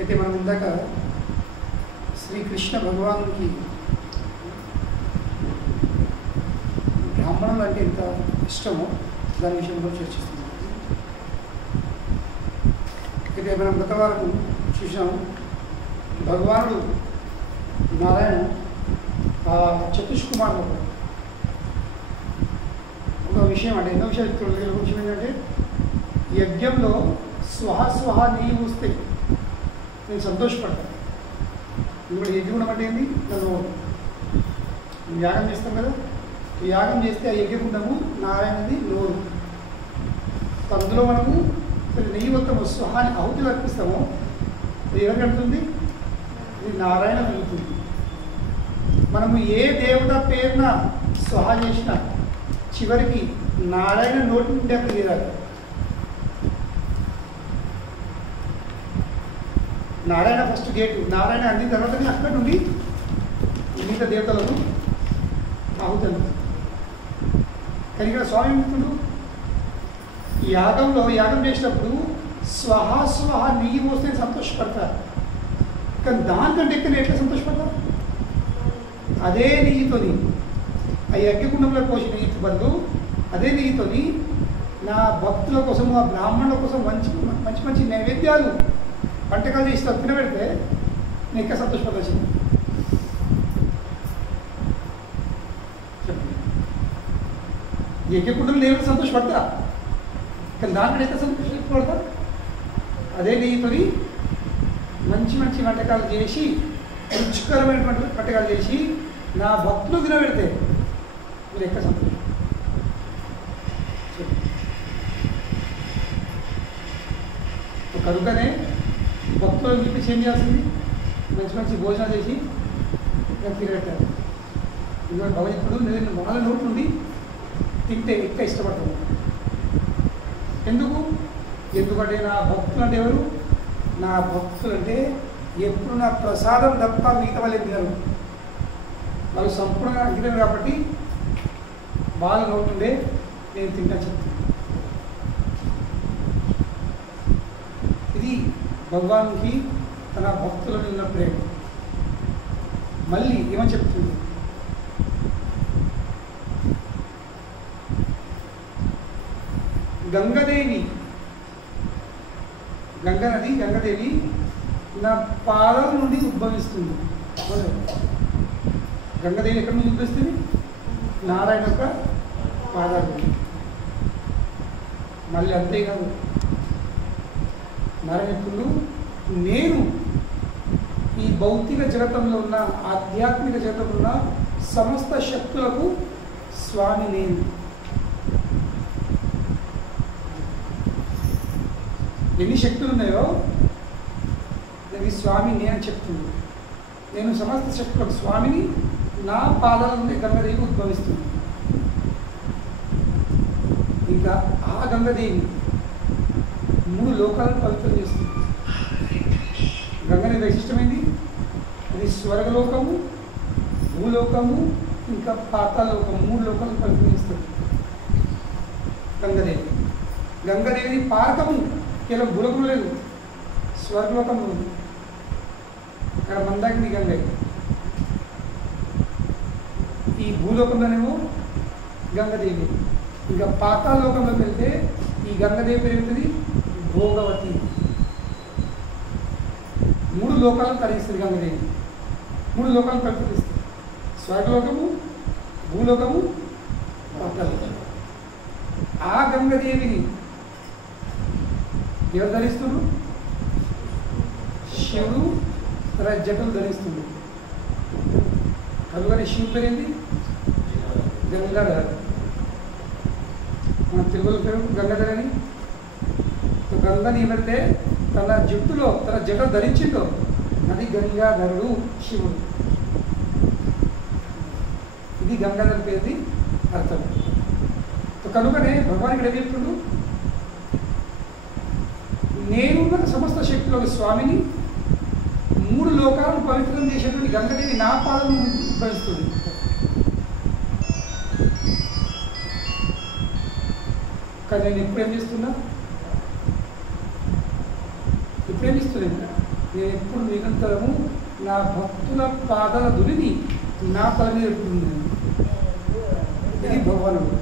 అయితే మనం ఇందాక శ్రీకృష్ణ భగవానునికి బ్రాహ్మణులు అంటే ఎంత ఇష్టమో దాని విషయంలో చర్చిస్తున్నాం. అయితే మనం గత వారం చూసాము భగవానుడు నారాయణ చతుష్కుమారులకు ఒక విషయం అంటే ఎన్నో విషయాలు ఒక విషయం ఏంటంటే యజ్ఞంలో స్వహ నెయ్యి వస్తే నేను సంతోషపడతాను. ఎందుకంటే యజ్ఞగుండం అంటే ఏంటి? నన్ను యాగం చేస్తాం కదా, యాగం చేస్తే ఆ యజ్ఞగుండము నారాయణది నోరు. అందులో మనము నెయ్యి మొత్తము స్వహాన్ని ఆహుతులు అర్పిస్తామో అది ఎవరికి అంటుంది? ఇది నారాయణ వెళ్తుంది. మనము ఏ దేవత పేరున స్వహ చేసినా చివరికి నారాయణ నోటి నుండి అక్కడ తీరాలి. నారాయణ ఫస్ట్ గేటు, నారాయణ అందిన తర్వాతనే అక్కడ నుండి మిగతా దేవతలకు ఆహుతులు. కానీ ఇక్కడ స్వామి ఏమిస్తున్నాడు? యాగంలో యాగం చేసినప్పుడు స్వహ నెయ్యి పోస్తే సంతోషపడతారు. కానీ దానికంటే ఎక్కువ ఎట్లా సంతోషపడతారు? అదే నెయ్యితోని ఆ యజ్ఞకుండంలో పోసిన నెయ్యి బదులు అదే నెయ్యితోని నా భక్తుల కోసం ఆ బ్రాహ్మణుల కోసం మంచి మంచి మంచి నైవేద్యాలు వంటకాలు చేసి తినబెడితే నేను ఇంకా సంతోషపడాల్సింది. యజ్ఞకుండంలో నేను సంతోషపడతా, కానీ దాంట్లో ఎంత సంతోషపడతా? అదే నెయ్యితోని మంచి మంచి వంటకాలు చేసి రుచికరమైనటువంటి వంటకాలు చేసి నా భక్తులు తినబెడితే మీరు ఎక్కడ సంతోషం? కనుకనే భక్తులను పిలిపించి ఏం చేయాల్సింది? మంచి మంచి భోజనాలు చేసి తినబెట్టారు. ఎందుకంటే భగవద్గీతుడు నేను వాళ్ళ నోటి నుండి తింటే ఎక్కువ ఇష్టపడతాను. ఎందుకంటే నా భక్తులు అంటే ఎవరు? నా భక్తులు అంటే ఎప్పుడు నా ప్రసాదం తప్ప మిగతా వాళ్ళు తినరు. వాళ్ళు సంపూర్ణంగా అంకితం కాబట్టి వాళ్ళ నోటుండే నేను తింటా చెప్తాను. ఇది భగవాన్కి తన భక్తుల మీద ఉన్న ప్రేమ. మళ్ళీ ఏమని చెప్తుంది? గంగాదేవి గంగాదేవి నా పాదాల నుండి ఉద్భవిస్తుంది. గంగాదేవి ఎక్కడి నుంచి ఉద్భవిస్తుంది? నారాయణ యొక్క పాదాల నుండి. మళ్ళీ అంతేకాదు, నారాయణుడు నేను ఈ భౌతిక జగతంలో ఉన్న ఆధ్యాత్మిక జగతంలో ఉన్న సమస్త శక్తులకు స్వామి నేను. ఎన్ని శక్తులు ఉన్నాయో అది స్వామి నేను చెప్తుంది. నేను సమస్త శక్తులకు స్వామిని. నా పాదాల నుండి గంగాదేవి ఉద్భవిస్తుంది. ఇంకా ఆ గంగాదేవి 3 లోకాలను పవిత్రం చేస్తుంది. గంగాదేవి వైశిష్టమైంది. అది స్వర్గలోకము, భూలోకము, ఇంకా పాతాళలోకము 3 లోకాలను పవిత్రం చేస్తుంది గంగాదేవి. గంగాదేవిని పారకము కేవలం భూలోకం లేదు, స్వర్గలోకం ఉంది. అక్కడ మందాకిని గంగ. ఈ భూలోకంలోనేమో గంగాదేవి. ఇంకా పాతాళలోకంలోకి వెళ్తే ఈ గంగాదేవి పెరుగుతుంది భోగవతి. 3 లోకాలను కలిగిస్తుంది గంగాదేవి. 3 లోకాలను కలిగిస్తుంది. స్వర్గలోకము, భూలోకము, పాతాళలోకము. ఆ గంగాదేవిని ఎవరు ధరిస్తున్నారు? శివుడు తన జటలు ధరిస్తుంది. కనుకనే శివుడు పేరేంది? గంగాధర. మన తెలుగులో పేరు గంగాధర అని. గంగని ఏమంటే తన జుట్టులో తన జటలు ధరించిందో అది గంగాధరుడు శివుడు. ఇది గంగాధర పేరుది అర్థం. కనుకనే భగవాన్ ఇక్కడ ఏం చెప్తుండు? నేనున్న సమస్త శక్తులకు స్వామిని. 3 లోకాలను పవిత్రం చేసేటువంటి గంగాదేవి నా పాదం ఉద్భవిస్తుంది. కానీ నేను ఇప్పుడేం చేస్తున్నా? ఇప్పుడేం ఇస్తున్నాను? నేను ఎప్పుడు నిరంతరము నా భక్తుల పాదల దులిని నా తల మీద పెట్టుకుంటున్నాను. ఇది భగవానుడు.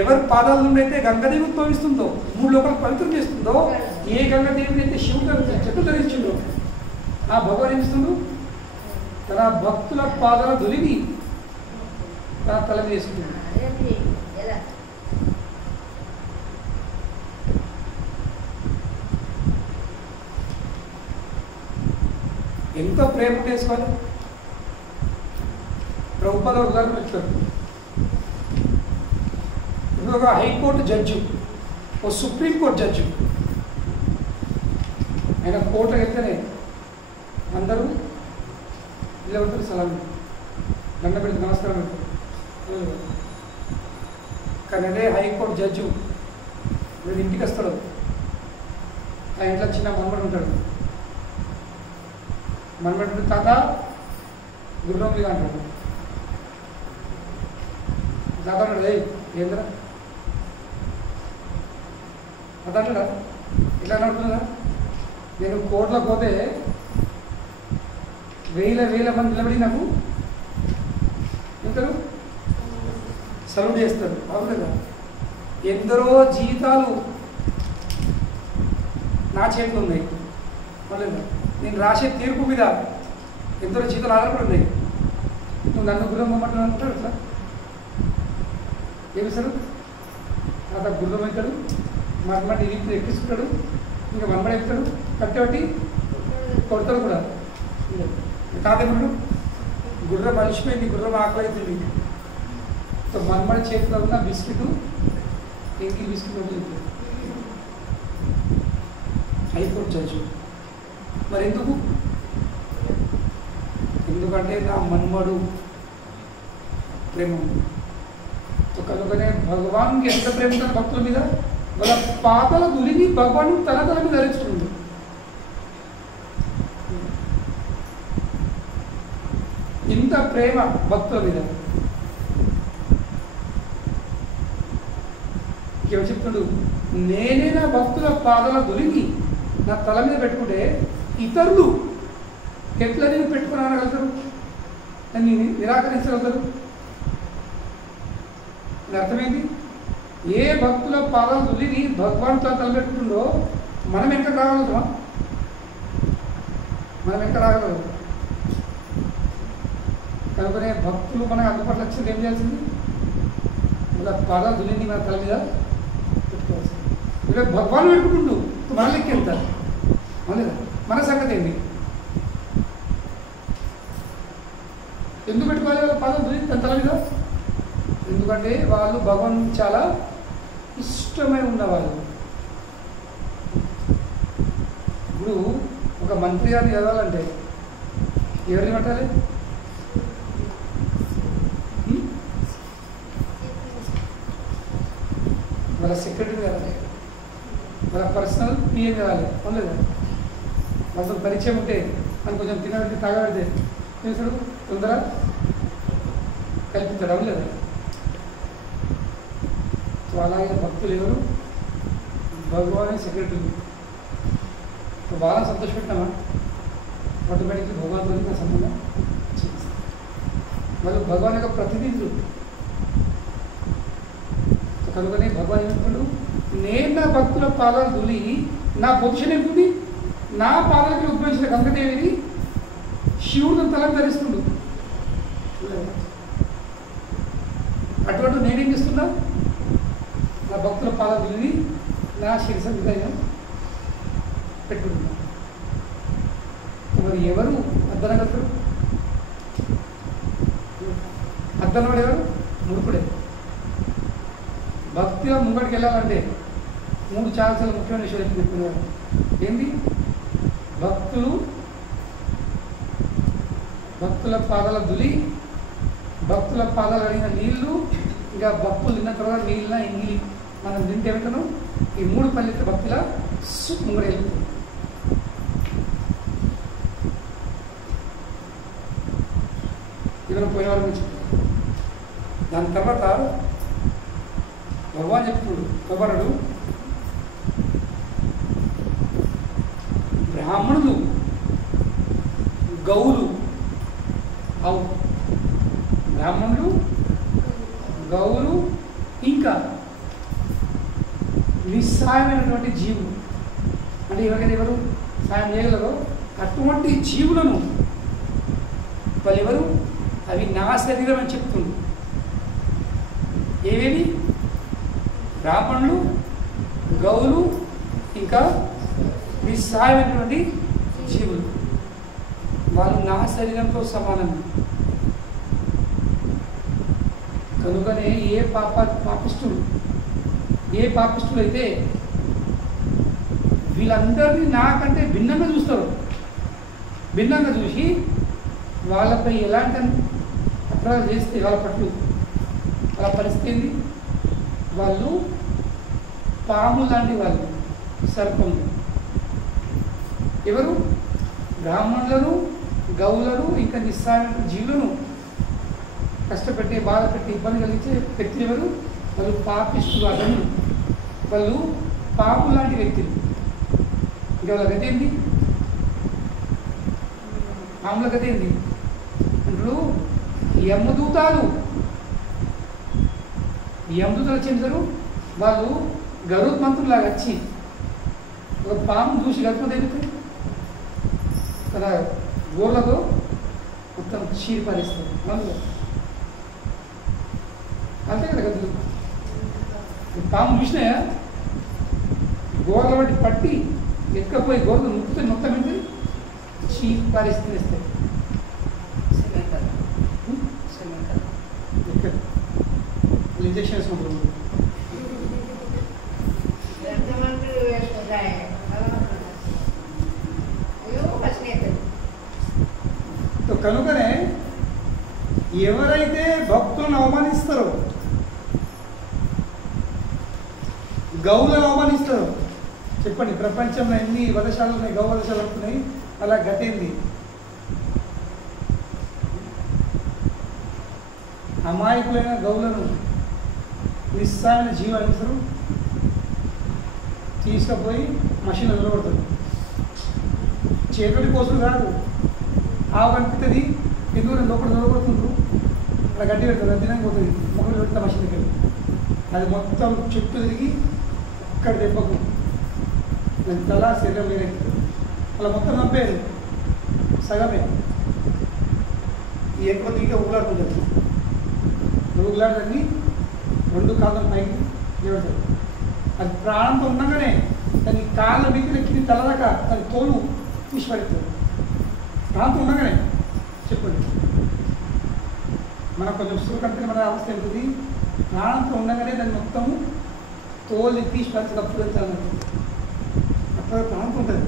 ఎవరి పాదాల నుండి అయితే గంగాదేవి ఉద్భవిస్తుందో, 3 లోకాలు పవిత్రం చేస్తుందో, ఏ గంగాదేవిని అయితే శివుడు చెట్టు ధరించిందో ఆ భగవాన్ ఏమిస్తుండు? తన భక్తుల పాదాల దులిని తన తల మీద వేసుకుంటుంది. ఎంతో ప్రేమ చేసుకోవాలి. ప్రభుపాద ఉదాహరణ చెప్తారు. ఇప్పుడు ఒక హైకోర్టు జడ్జి, ఒక సుప్రీంకోర్టు జడ్జి, ఆయన కోర్టులో వెళ్తేనే అందరూ ఇలా ఉంటారు, సలాం దండ పెడితే నమస్కారం పెడతారు. కానీ అదే హైకోర్టు జడ్జి వీడు ఇంటికి వస్తాడు, ఆ ఇంట్లో చిన్న మనమడు ఉంటాడు. మనమడు తాత గుర్రం మీద అంటాడు. తాత అంటాడు, ఏంద్రా తాత అంటాడా, ఇట్లా నడుపుతుందా? నేను కోర్టులో పోతే వేల మంది నిలబడి నాకు ఎంతరు సల్యూట్ చేస్తారు. అవును కదా, ఎందరో జీవితాలు నా చేతిలో ఉన్నాయి. అవును, నేను రాసే తీర్పు మీద ఎందరో జీవితాలు ఆధారపడి ఉన్నాయి. నువ్వు నన్ను గుర్రం అమ్మంటున్నావు అంటాడు. అట్లా ఏమి సార్ తాత గుర్రం అవుతాడు, మనమడి ఇంట్లో ఎక్కిస్తుంటాడు, ఇంకా మనమడి ఎక్కుతాడు, కట్టబట్టి కొడతాడు కూడా. తాతడు గుర్రం అలిసిపోయింది, గుర్రం ఆకలి. సో మనమడి చేతిలో ఉన్న బిస్కెట్ ఎంగిల్ బిస్కెట్ వదిలింది. హైకోర్టు జడ్జి మరి ఎందుకంటే నా మన్మడు ప్రేమ ఉంది. కనుకనే భగవాన్కి ఎంత ప్రేమ ఉంటుంది భక్తుల మీద, వాళ్ళ పాదాల దులిని భగవాన్ తన తల మీద ధరిస్తుంది. ఇంత ప్రేమ భక్తుల మీద. ఏమో చెప్తాడు, నేనే నా భక్తుల పాదాల దులిని నా తల మీద పెట్టుకుంటే ఇతరులు ఎట్లా నేను పెట్టుకుని అనగలుగుతారు, నన్ను నిరాకరించగలుగుతారు. అర్థమైంది? ఏ భక్తుల పాదాల దులిని భగవాన్ తల తలపెట్టుకుంటుందో మనం ఎక్కడ రాగలుగుతామా? మనం ఎక్కడ రాగలరు? కనుకనే భక్తులు మనకు అందుబాటులో వచ్చింది ఏం చేయాల్సింది? ఇలా పాదాల దులిని మన తల మీద పెట్టుకోవాల్సింది. ఇలా భగవాన్ పెట్టుకుంటుండు, మన లెక్క ఎంత మన సంగతి ఏంటి? ఎందుకు పెట్టుకోవాలి వాళ్ళ పాదాలు దులిని తన తల మీద? ఎందుకంటే వాళ్ళు భగవాన్ చాలా ఇష్టమై ఉన్నవాళ్ళు. ఇప్పుడు ఒక మంత్రి గారిని చదవాలంటే ఎవరిని పట్టాలి? వాళ్ళ సెక్రటరీ కావాలి, వాళ్ళ పర్సనల్ పిఎం కావాలి. ఉండదు వాళ్ళతో పరిచయం ఉంటే మనం కొంచెం తినబెట్టి తాగబెడితే తెలుసుడు తొందర కల్పిస్తాడు. అవ్వలేదు. సో అలాగే భక్తులు ఎవరు? భగవాన్ సెక్రటరీ. వాళ్ళని సంతోషపెట్టినామా ఆటోమేటిక్గా భగవంతుడికి సంబంధం చేస్తాం. వాళ్ళు భగవాన్ యొక్క ప్రతినిధులు. కనుకనే భగవాన్ ఏమంటాడు, నేను నా భక్తుల పాదాలు దులి, నా పొజిషన్ ఏంటుంది? నా పాదాలకి ఉద్భవించిన గంగదేవిని శివుడు తలను ధరిస్తుండు. అటువంటి నేనేం చేస్తున్నా? నా భక్తుల పాదాలు దులిని నా శిరస మీద పెట్టుకుంటున్నా. మరి ఎవరు అద్దనగలుగుతారు? అద్దనవాడు ఎవరు? ముడుపుడే. భక్తిగా ముంగడికి వెళ్ళాలంటే 3 చాలా ముఖ్యమైన విషయాలు చెప్పుకునేవారు. ఏంటి? భక్తుల పాదాల దులి, భక్తుల పాదాలు అడిగిన నీళ్లు, ఇంకా భక్తులు తిన్న తర్వాత నీళ్ళ ఎంగిలి మనం తింటే ఏమంటాను? ఈ 3 పనులకి భక్తుల ముంగడి వెళ్తుంది. ఇవన్నీ పోయిన వారి గురించి. దాని తర్వాత భగవాన్ చెప్తుడు, భగవానుడు బ్రాహ్మణులు గౌలు అవు బ్రాహ్మణులు గౌలు ఇంకా నిస్సాయమైనటువంటి జీవులు అంటే ఎవరికైనా ఎవరు సాయం చేయగలరో అటువంటి జీవులను వాళ్ళు ఎవరు అవి నా శరీరం అని చెప్తుంది ఏవేవి బ్రాహ్మణులు గౌలు ఇంకా నిస్సాయమైనటువంటి జీవులు వాళ్ళు నా శరీరంతో సమానం కనుకనే ఏ పాపిష్టులు అయితే వీళ్ళందరినీ నాకంటే భిన్నంగా చూస్తారు భిన్నంగా చూసి వాళ్ళపై ఎలాంటి అపరాధాలు చేస్తే వాళ్ళ పట్ల వాళ్ళ పరిస్థితి వాళ్ళు పాము లాంటి వాళ్ళు సర్పములు ఎవరు బ్రాహ్మణులను గౌలను ఇంకా నిస్సారమైన జీవులను కష్టపెట్టి బాధ పెట్టి ఇబ్బంది కలిగించే వ్యక్తులు ఎవరు వాళ్ళు పాపిష్టులు అదనులు వాళ్ళు పాము లాంటి వ్యక్తులు ఇంకా వాళ్ళ గతి ఏంది పాముల గతి ఏంది అంటారు యమదూతాలు చెందుతారు వాళ్ళు గరుత్మంతులాగా వచ్చి ఒక పాము చూసి గర్భం తగ్గితే కదా గోర్లతో మొత్తం చీరి పారేస్తారు అందులో అంతే కదా గదులు పాము చూసినాయా గోర్ల బట్టి పట్టి ఎక్కపోయి గోర్లు ముక్కుతే మొత్తం ఏంటి చీరి పారేస్తాయి ఇంజక్షన్ వేసుకుంటారు కనుకనే ఎవరైతే భక్తులను అవమానిస్తారో గౌలను అవమానిస్తారో చెప్పండి ప్రపంచంలో ఎన్ని వదశాలు ఉన్నాయి గౌ వదశాలు అవుతున్నాయి అలా గతేంది అమాయకులైన గౌలను నిస్సాయమైన జీవాలు తీసుకుపోయి మషిన్లో నిలబడతారు చేతుడి కోసం కాదు ఆవు కనిపిస్తుంది ఎందుకు లోపల నిలబడుతుండ్రు అలా గడ్డి పెడతారు అది తినక పోతుంది మొక్కలు పెడతా మషిన్కి వెళ్ళి అది మొత్తం చుట్టూ తిరిగి ఒక్కడ దెబ్బకు దాని తల శరీరం వేరే అలా మొత్తం చంపేది సగమే ఈ ఎక్కువ తిరిగి ఊగులాడుతుంటారు ఊగులాడని రెండు కాళ్ళ పైకి నిలబడతారు అది ప్రాణంతో ఉండగానే దాని కాళ్ళ మీద ఎక్కి తలదాకా దాని తోలు తీసిపడుతుంది ప్రాంతం ఉండగానే చెప్పండి మనకు కొంచెం సుఖంగా మన అవస్థ ఉంటుంది ప్రాణంతో ఉండగానే దాన్ని మొత్తము తోలు తీసి పడుతుంది అప్పుడు అప్పుడు ప్రాణంతో ఉంటుంది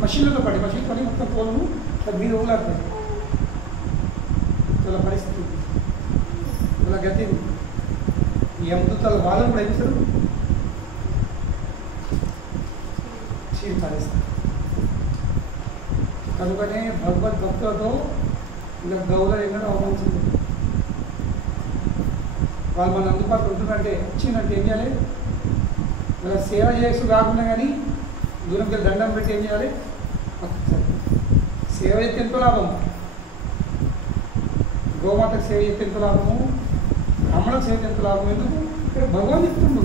మషిన్లతో పడి మొత్తం తోలును దాని మీద ఊలాడుతాయి చాలా పరిస్థితి అలా గతి ఈ అమృతాల వాళ్ళని కూడా వేస్తారు చీరి పారేస్తారు కనుకనే భగవద్భక్తులతో ఇంకా గౌరవ ఎక్కడ అవమానించింది వాళ్ళు మన అందుబాటులో ఉంటుందంటే వచ్చిందంటే ఏం చేయాలి ఇలా సేవ చేస్తూ కాకుండా కానీ దూరంకి దండం పెట్టి ఏం చేయాలి సేవ చేస్తే ఎంతో లాభం గోమాతకు సేవ చేస్తే ఎంతో లాభము బ్రాహ్మణకు సేవ చేస్తే ఎంత లాభం ఎందుకు ఇక్కడ భగవాన్ చెప్తుండు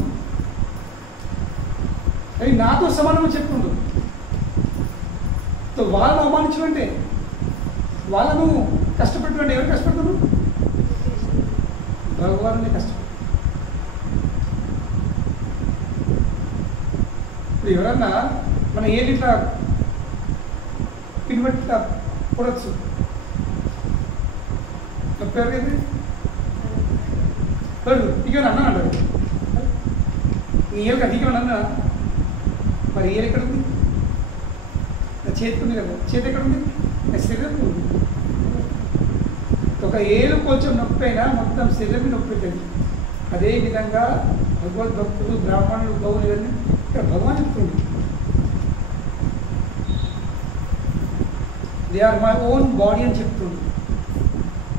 అది నాతో సమానం చెప్తుండు వాళ్ళను అవమానించమంటే వాళ్ళను కష్టపెట్టుకుంటే ఎవరు కష్టపెడుతున్నారు భగవాన్ని కష్టపడు ఇప్పుడు ఎవరన్నా మన ఏది ఇట్లా పిన్బట్టి ఇట్లా పొడచ్చు ఎవరికైతే ఇక అన్నా అంటారు నీ ఏళ్ళు కట్టికేమన్నా అన్నా మరి ఏలు ఎక్కడ ఉంది చేతికి ఉంది కదా చేతి ఎక్కడ ఉంది శరీరం ఉంది ఒక ఏలు కొంచెం నొప్పి అయినా మొత్తం శరీరం నొప్పి పెట్టండి అదేవిధంగా భగవద్భక్తులు బ్రాహ్మణులు గౌరులు ఇవన్నీ ఇక్కడ భగవాన్ చెప్తుంది they are my own body అని చెప్తుంది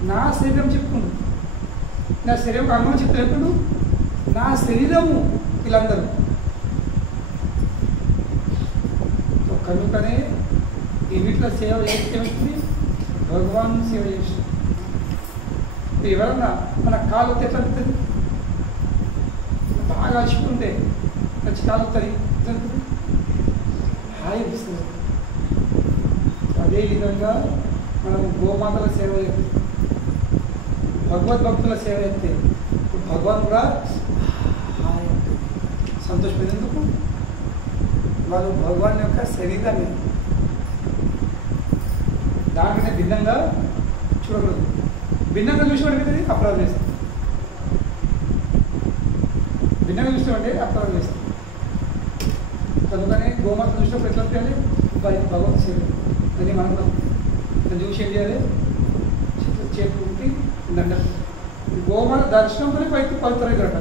నా శరీరం చెప్తుంది నా శరీరం అమ్మని చెప్తున్నప్పుడు నా శరీరము వీళ్ళందరూ కనుకనే ఈ వీటిలో సేవ ఏమవుతుంది భగవాన్ సేవ చేసి ఎవరన్నా మన కాలు ఎట్లా అనిపిస్తుంది? బాగా అలుచుకుంటే మంచి కాలు వస్తుంది హాయి అనిపిస్తుంది. అదేవిధంగా మనం గోమాతల సేవ చేస్తే భగవద్భక్తుల సేవ చేస్తే భగవాన్ కూడా హాయి సంతోషపడేందుకు వాళ్ళు భగవాన్ యొక్క శరీరాన్ని దానికంటే భిన్నంగా చూడకూడదు. భిన్నంగా చూసేవాడికి అపరాధం చేస్తాం. భిన్నంగా చూసేవాడే అపరాధం చేస్తాం. కనుకనే గోమాత చూసినప్పుడు ఎట్లా చేయాలి? భగవంతు సేవ అని మనం చూసి ఏం చేయాలి? చేతుకుంటే దండ గోమాత దర్శనంతోనే పవిత్ర అవుతారట.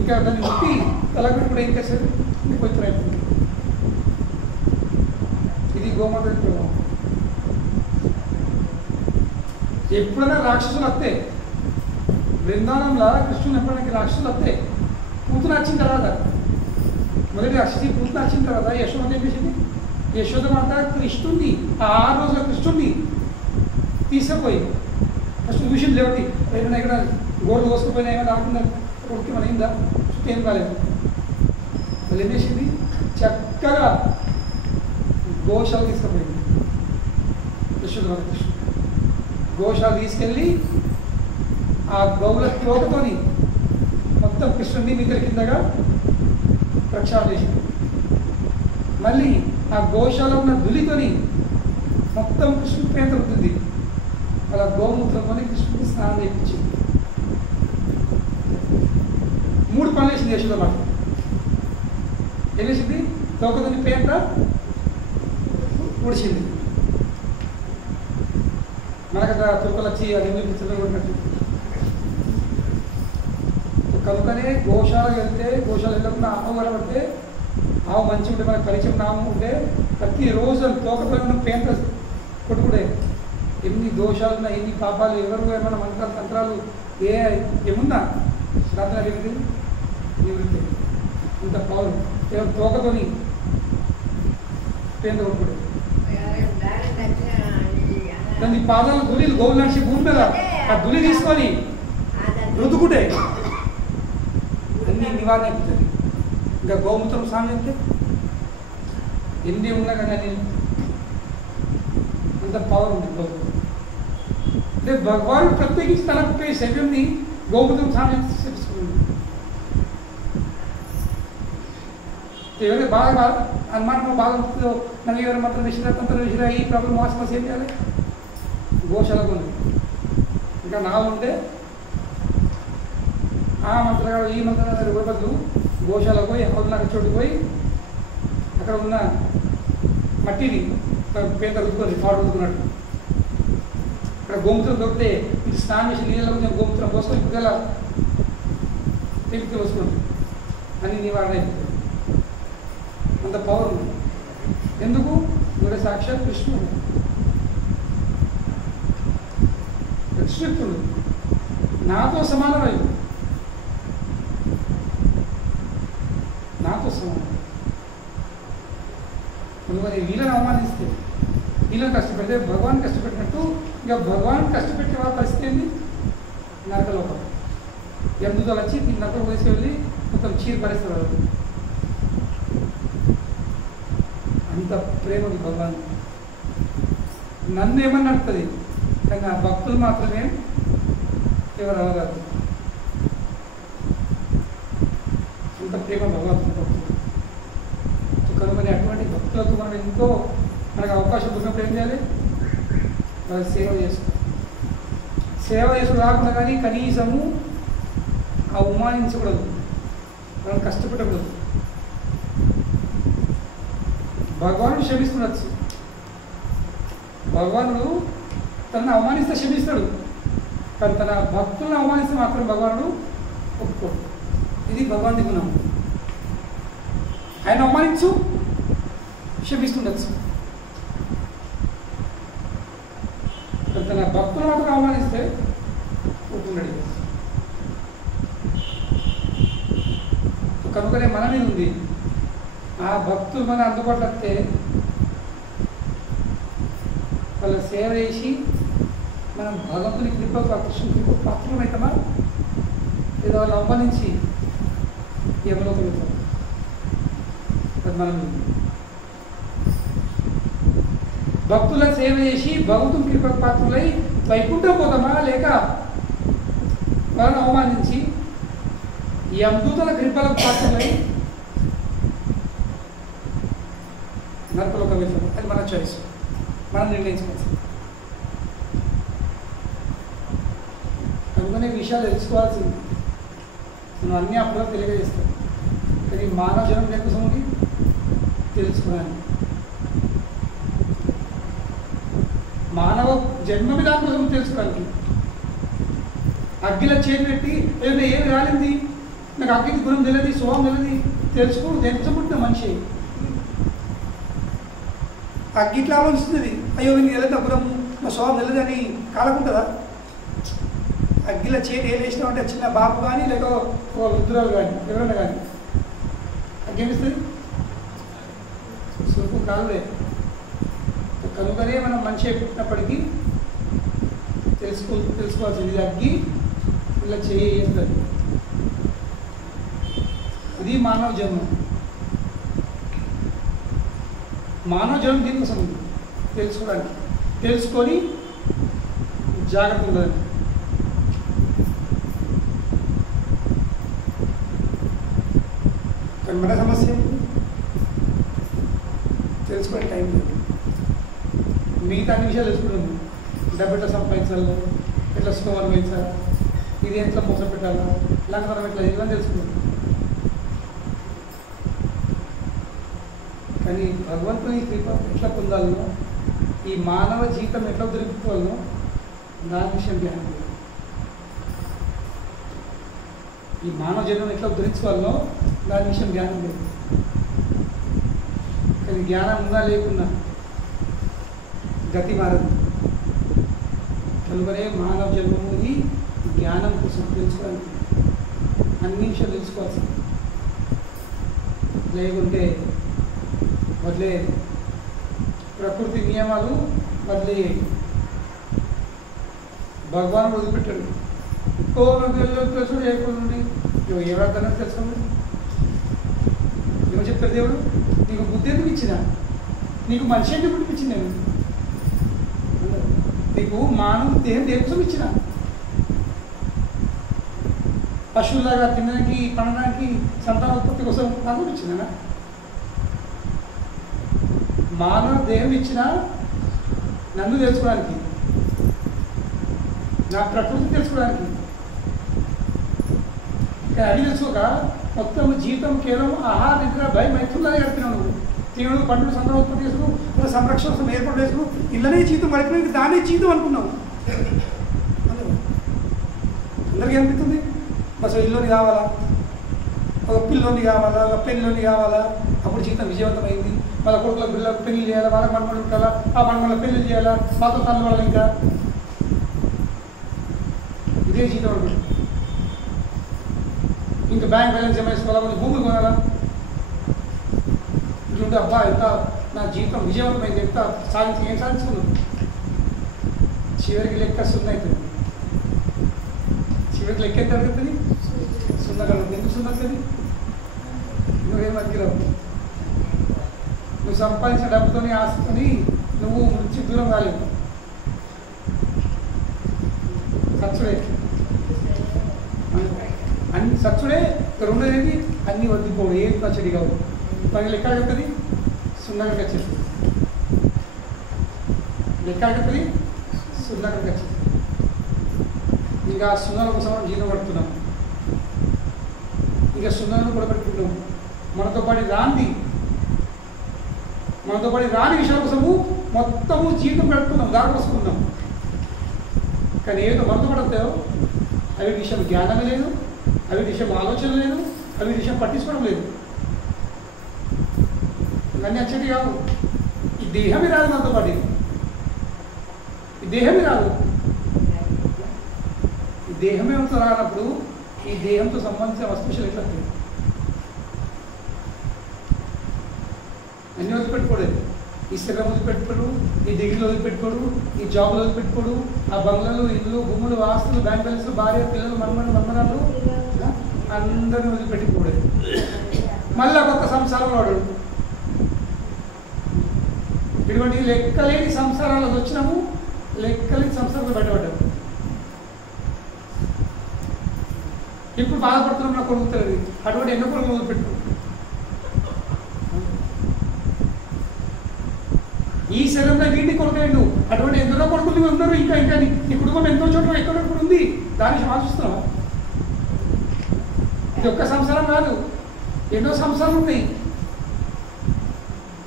ఇంకా దాన్ని ముట్టి తలగడ కూడా ఏం చేసేది పవిత్ర అవుతుంది. ఇది గోమాత ప్రభావం. ఎప్పుడైనా రాక్షసులు వస్తే బృందావనంలో కృష్ణుని ఎప్పుడైనా రాక్షసులు వస్తే పూతన వచ్చిన తర్వాత మొదటి రాక్షసి పూతన వచ్చిన తర్వాత యశోద ఏం చేసింది? యశోద మాత కృష్ణుడిని ఆ 6 రోజుల కృష్ణుడిని తీసుకుపోయి ఫస్ట్ చూసింది లేవటి ఏమైనా ఇక్కడ గోడలు కోసుకుపోయినా ఏమైనా రాకుండా కొడుకు మన అయిందా? చుట్టూ ఏం కాలేదు. వాళ్ళు ఏం చేసింది? చక్కగా గోశాల తీసుకుపోయింది యశోద మాత కృష్ణుడు. గోశాల తీసుకెళ్ళి ఆ గౌల తోకతోని మొత్తం కృష్ణుడిని మిగతా కిందగా ప్రక్షాళన చేసింది. మళ్ళీ ఆ గోశాల ఉన్న ధులితోని మొత్తం కృష్ణుడి పేద అవుతుంది. అలా గోమూత్రంతోని కృష్ణుడికి స్నానం చేయించింది. 3 పనులు వేసింది యశోద మాట. ఏం వేసింది? తోకతోని పేద ఉడిచింది. మనకు తురుకలు వచ్చి అది పిచ్చినట్టు. కనుకనే గోశాలకు వెళ్తే గోశాల వెళ్ళకుండా ఆవు కనబడితే ఆవు మంచి ఉంటే మనకు పరిచయం నామం ఉంటే ప్రతిరోజు తోకపోయిన పేంట కొట్టుకుడే. ఎన్ని దోషాలు ఉన్నా ఎన్ని పాపాలు ఎవరు ఏమైనా మంత్రాలు తంత్రాలు ఏమున్నా దాంట్లో నివృత్తి ఇంత పవర్ ఎవరు తోకతోని పేంట కొట్టుకుడే. దాన్ని పాదాలు ధూళిలు గోవులు నడిచి భూమి మీద ఆ ధూళి తీసుకొని రుద్దుకుంటే అన్ని నివారణ అయిపోతుంది. ఇంకా గోమూత్రం స్నానం చేస్తే ఎన్ని ఉన్నా కానీ అది అంత పవర్ ఉంటుంది గోమూత్రం. అంటే భగవాన్ ప్రత్యేకించి తన శరీరంని గోమూత్రం స్నానం చేసుకుంటుంది. ఎవరైనా బాగా అనుమానం బాగా నన్ను ఎవరు మాత్రం విషయ తంత్రం విషయ ఈ ప్రాబ్లం మోసం ఏం చేయాలి? గోశాలకు ఉంది. ఇంకా నా ఉంటే ఆ మంత్రగాడు ఈ మంత్రగాడు బదులు గోశాలకు పోయి అవుతున్న చోటుకు పోయి అక్కడ ఉన్న మట్టిని పేద రుద్దుకొని పాడు రుద్దుకున్నట్టు అక్కడ గోమూత్రం దొరికితే ఇది స్నానం చేసి నీళ్ళలో కొంచెం గోమూత్రం పోసుకొని ఇప్పుడు గల తిరిగి పోసుకుంటుంది. అన్ని నివారణ అయిపోతుంది. అంత పవర్ ఉంది. ఎందుకు? ఇక్కడ సాక్షాత్ కృష్ణుడు శ్రీకృష్ణుడు నాతో సమానమైంది. నాతో సమానం. అందుకని వీళ్ళని అవమానిస్తే వీళ్ళని కష్టపెడితే భగవాన్ కష్టపెట్టినట్టు ఇంకా భగవాన్ కష్టపెట్టే వాళ్ళ పరిస్థితి ఏంది? నరకలోకం. ఎందుతో వచ్చి నరకం వేసి వెళ్ళి మొత్తం చీర పరిస్తారు. అంత ప్రేమ భగవాన్. నన్ను ఏమని నడుతుంది కానీ ఆ భక్తులు మాత్రమే ఎవరు అవగారు. అంత ప్రేమ భగవంతుని భక్తులు. కనుక అటువంటి భక్తులకు మనం ఎంతో మనకు అవకాశం ఉన్నప్పుడు ఏం చేయాలి? వాళ్ళ సేవ చేసుకోవాలి. సేవ చేసుడు రాకుండా కానీ కనీసము అవమానించకూడదు, వాళ్ళని కష్టపెట్టకూడదు. భగవానుడు క్షమిస్తుండొచ్చు. భగవానుడు తనను అవమానిస్తే క్షమిస్తాడు, కానీ తన భక్తులను అవమానిస్తే మాత్రం భగవానుడు ఒప్పుకోడు. ఇది భగవానుడి గుణం. ఆయన అవమానించు క్షమిస్తుండొచ్చు, కానీ తన భక్తులు మాత్రం అవమానిస్తే ఒప్పుకున్నాడు. కనుకనే మన మీద ఉంది. ఆ భక్తులు మన అందుబాటులో వస్తే వాళ్ళ సేవ చేసి మనం భగవంతుని కృప కృష్ణుని కృప పాత్రమైతామా లేదా వాళ్ళు అవమానించి యమలోకి వెళ్తాం? అది మనం భక్తుల సేవ చేసి భగవంతుని కృప పాత్రులై వైకుంఠం పోతామా, లేక వాళ్ళని అవమానించి యమదూతల కృపల పాత్రులై నరకలోకి వెళ్తాం? అది మన చాయిస్, మనం నిర్ణయించుకోవచ్చు. అందుకనే విషయాలు తెలుసుకోవాల్సింది. మనం అన్ని అప్పుడు తెలియజేస్తాం, కానీ మానవ జనం దేనికోసం ఉంది? తెలుసుకున్నాను. మానవ జన్మ దానికోసం తెలుసుకోవాలి. అగ్గిలో చేతి పెట్టి ఏమైనా ఏమి రాలింది, నాకు అగ్గికి గుణం తెలియదు, స్వభావం తెలియదు, తెలుసుకో దేనికోసం పుట్టిన మనిషి. అగ్గి ఇట్లా ఆలోచిస్తుంది, అయ్యో నీకు తెలియదు గుణము, నా స్వభావం తెలియదు అని కాలకుంటుందా? అగ్గిలో చేతి ఏం వేసినామంటే చిన్న బాబు కానీ లేక వృద్ధురాలు కానీ ఎవరైనా కానీ అగ్గేమిస్తుంది? సురుకు కాలువే. కనుకనే మనం మంచిగా పుట్టినప్పటికీ తెలుసుకోవాల్సింది, ఇది అగ్గి ఇలా చేస్తుంది. ఇది మానవ జన్మ. మానవ జన్మ దీనికోసం ఉంది, తెలుసుకోవడానికి. తెలుసుకొని జాగ్రత్త ఉండాలి. కానీ మన సమస్య తెలుసుకునే టైం లేదు. మిగతా అన్ని విషయాలు తెలుసుకుంటుంది. డబ్బు ఎట్లా సంపాదించాలి, ఎట్లా సుఖం అనుభవించాలి, ఇది ఎట్లా మోసం పెట్టాలా, ఇలాంటి మనం ఎట్లా ఇవన్నీ తెలుసుకుంటాం. కానీ భగవంతుని కృప ఎట్లా పొందాలనో, ఈ మానవ జీవితం ఎట్లా దొరుకుకోవాలనో దాని విషయం జ్ఞానం లేదు. ఈ మానవ జన్మం ఎట్లా ఉద్ధరించుకోవాలనో దాని విషయం జ్ఞానం లేదు. కానీ జ్ఞానం ఉందా లేకున్నా గతి మారదు. కనుకనే మానవ జన్మముని జ్ఞానం కోసం తెలుసుకోవాలి. అన్ని విషయాలు తెలుసుకోవాల్సింది, లేకుంటే వదిలే ప్రకృతి నియమాలు వదిలేయాయి. భగవానుడు వదిలిపెట్టాడు. తెలుసు చేయకుండా ఎవరికన్నా తెలుసు. ఏమో చెప్తారు దేవుడు, నీకు బుద్ధి ఎందుకు ఇచ్చిన, నీకు మనిషి ఎందుకు పుట్టించింది, నేను నీకు మానవ దేహం దేనికోసం ఇచ్చిన? పశువులాగా తినడానికి పండడానికి సంతానోత్పత్తి కోసం నాకు ఇచ్చిందా? మానవ దేహం ఇచ్చిన నన్ను తెలుసుకోవడానికి, నా ప్రకృతి తెలుసుకోవడానికి. కానీ అది తెలుసుకోక మొత్తం జీవితం కేవలం ఆహార నిద్ర భయం మైత్రులానే గడిపినావు. నువ్వు తినడు పండుగ సంతానోత్పత్తి చేసుకు సంరక్షణ కోసం ఏర్పాటు చేసుకు ఇళ్ళనే జీవితం గడిపిన దానే జీవితం అనుకున్నావు. అందరికీ అనిపిస్తుంది బస్ ఇల్లుని కావాలా, ఒక పిల్లోని కావాలా, ఒక పెళ్ళిలోని కావాలా, అప్పుడు జీవితం విజయవంతమైంది. వాళ్ళ కొడుకుల పిల్లలకు పెళ్లి చేయాలా, వాళ్ళకి మనమలు ఉండాలా, ఆ మనమల పెళ్లి చేయాలా, మాతో తల్లి వాళ్ళు ఇంకా ఇదే జీవితం అనుకుంటుంది. ఇంకా బ్యాంక్ బ్యాలెన్స్ జమ చేసుకోవాలా, కొన్ని భూములు కొనాలా, ఇంటుంటే అబ్బా ఎంత నా జీవితం విజయవంతమైంది, ఎంత సాధించి ఏం సాధించుకున్నాను. చివరికి లెక్క సున్నా అవుతుంది. చివరికి లెక్క ఎంత అడుగుతుంది? సున్నా కలుగుతుంది. ఎందుకు సున్నా అవుతుంది? నువ్వేం అడిగిరావు. నువ్వు సంపాదించిన డబ్బుతోని ఆశతోని నువ్వు మృత్యు దూరం కాలేవు. సచ్చుడే అన్ని సచ్చుడే. ఇక్కడ ఉండేది అన్నీ వద్దిపోవడం, ఏం నచ్చడి కావు. మనకి లెక్క అడుగుతుంది, సున్నాకి వచ్చేస్తుంది. లెక్క అడుగుతుంది, సున్నాకి వచ్చేస్తుంది. ఇంకా సున్నాల కోసం మనం జీవితం పడుతున్నాం, ఇంకా సున్నాలను కూడా పెట్టుకుంటాం. మనతో పాటు రాని విషయాల కోసము మొత్తము జీవితం పెట్టుకున్నాం, దారి వస్తున్నాం. కానీ ఏదో మనతో పడతాయో అవి విషయం జ్ఞానమే లేదు, అవి విషయం ఆలోచన లేదు, అవి విషయం పట్టించుకోవడం లేదు. ఇవన్నీ వచ్చేది కావు. ఈ దేహమే రాదు మనతో పాటు, ఈ దేహమే రాదు. ఈ దేహమే రానప్పుడు ఈ దేహంతో సంబంధించిన వస్తువులు ఎట్లా అన్నీ వదిలిపెట్టుకోలేదు. ఈ శరీరం వదిలిపెట్టుకోడు, ఈ డిగ్రీలు వదిలిపెట్టుకోడు, ఈ జాబులు వదిలిపెట్టుకోడు, ఆ బంగ్లాలు, ఇల్లు, భూములు, ఆస్తులు, బ్యాంక్ బ్యాలెన్స్, భార్య, పిల్లలు, మన్మరాలు అందరిని వదిలిపెట్టుకోకూడదు. మళ్ళా కొత్త సంసారం వాడు. ఇటువంటి లెక్కలేని సంసారాలకు వచ్చినాము, లెక్కలేని సంసారాలు బయటపడ్డాము. ఇప్పుడు బాధపడుతున్నాం, నాకు కొడుకుతుంది. అటువంటి ఎన్నో కొడుకులు వదిలిపెట్టు. ఈ శరీరంలో వీటిని కొడుకేయండు. అటువంటి ఎందరో కొడుకులు ఉన్నారు. ఇంకా ఇంకా నీ కుటుంబం ఎంతో చోట్ల ఎక్కడో కూడా ఉంది. దాన్ని ఆలోచిస్తున్నావా? ఇది ఒక్క సంసారం కాదు, ఎన్నో సంసారాలు ఉన్నాయి.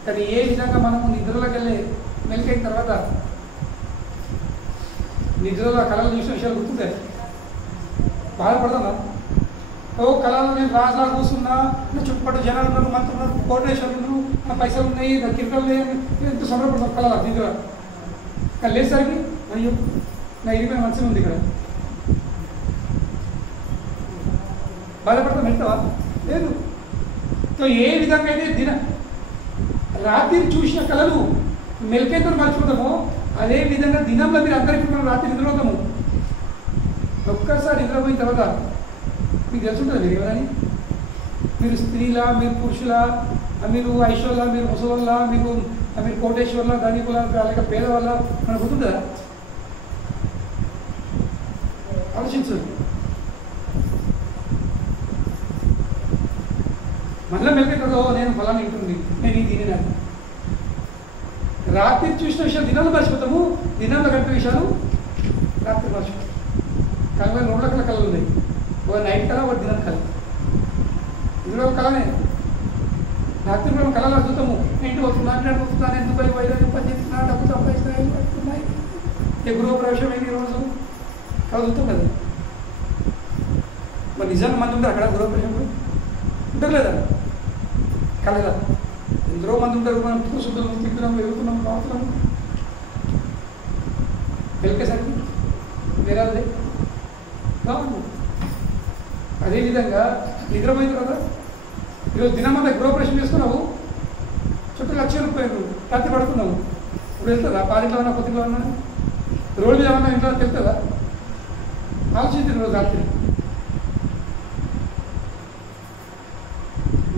కానీ ఏ విధంగా మనము నిద్రలోకి వెళ్ళే మెలికైన తర్వాత నిద్రలో కళలు చూసిన విషయాలు గుర్తుంటాయి. బాధపడతామా? ఓ కళలు నేను రాజులా కూర్చున్నా, నా చుట్టుపక్కల జనాలు ఉన్నారు, మంత్రులు ఉన్నారు, కోటేశ్వరులు ఉన్నారు, నా పైసలు ఉన్నాయి, నా కిరకలు ఉన్నాయి, ఎంతో సంబరపడతాం కళ నిద్ర. కానీ లేసరికి అయ్యో నా ఇరిపోయిన మంచిగా ఉంది ఇక్కడ. బాధపడతాం, వెళ్తావా? లేదు. సో ఏ విధంగా అయితే రాత్రి చూసిన కళలు మెలికైతే మర్చిపోతామో అదే విధంగా దినంలో మీరు అందరికీ మనం రాత్రి నిద్రపోతాము. ఒక్కసారి నిద్రపోయిన తర్వాత మీకు తెలుసుంటుంది మీరు ఎవరని. మీరు స్త్రీలా, మీరు పురుషులా, మీరు ఐశ్వర్లా, మీరు ముసలోళ్ళ, మీరు కోటేశ్వర్లా, ధనికుల, లేక పేదవాళ్ళ, మనకు గుర్తుంటుందా? ఆలోచించు. మళ్ళీ మెలికెక్కడో నేను ఫలానా ఇంటుంది, నేను ఈ తినేదాన్ని. రాత్రి చూసిన విషయాలు దినాలు మర్చిపోతాము, దినాల్లో గడిపే విషయాలు రాత్రి మర్చిపోతాం. కళ 2 రకాల కళలు ఉన్నాయి. ఒక నైట్ కళ, ఒక దినం కళ. ఇందులో ఒక కళనే. రాత్రి మనం కళలు అద్భుతము. ఇంటికి వస్తున్నాను, నేను వస్తున్నాను, ఎందుకు వైద్యం పని చేస్తున్నా, డబ్బు సంపాదిస్తున్నాయి, ఏ గృహ ప్రవేశం అయింది ఈరోజు కళ చూస్తాం కదా. మరి నిజంగా మంది ఉంటారు అక్కడ గృహ ప్రవేశంలో? ఉంటారు లేదా? కలదా? ఎందరో మంది ఉంటారు. మనం చూసుకుంటున్నాం, తింటున్నాం, ఎదుగుతున్నాం, రావుతున్నాము. వెళ్కేసరికి వేరే బాగుంది. అదేవిధంగా నిద్రపోయింది కదా. ఈరోజు దినమంతా గృహప్రవేశం చేసుకున్నావు, చుట్టూ 1,00,000 రూపాయలు రాత్రి పడుతున్నావు. ఇప్పుడు వెళ్తుందా? పాలింట్లో ఉన్నా, కొద్దిగా ఉన్నా, రోడ్డు మీద ఉన్నా, ఇంట్లో వెళ్తుందా? ఆలోచించింది రోజు రాత్రి.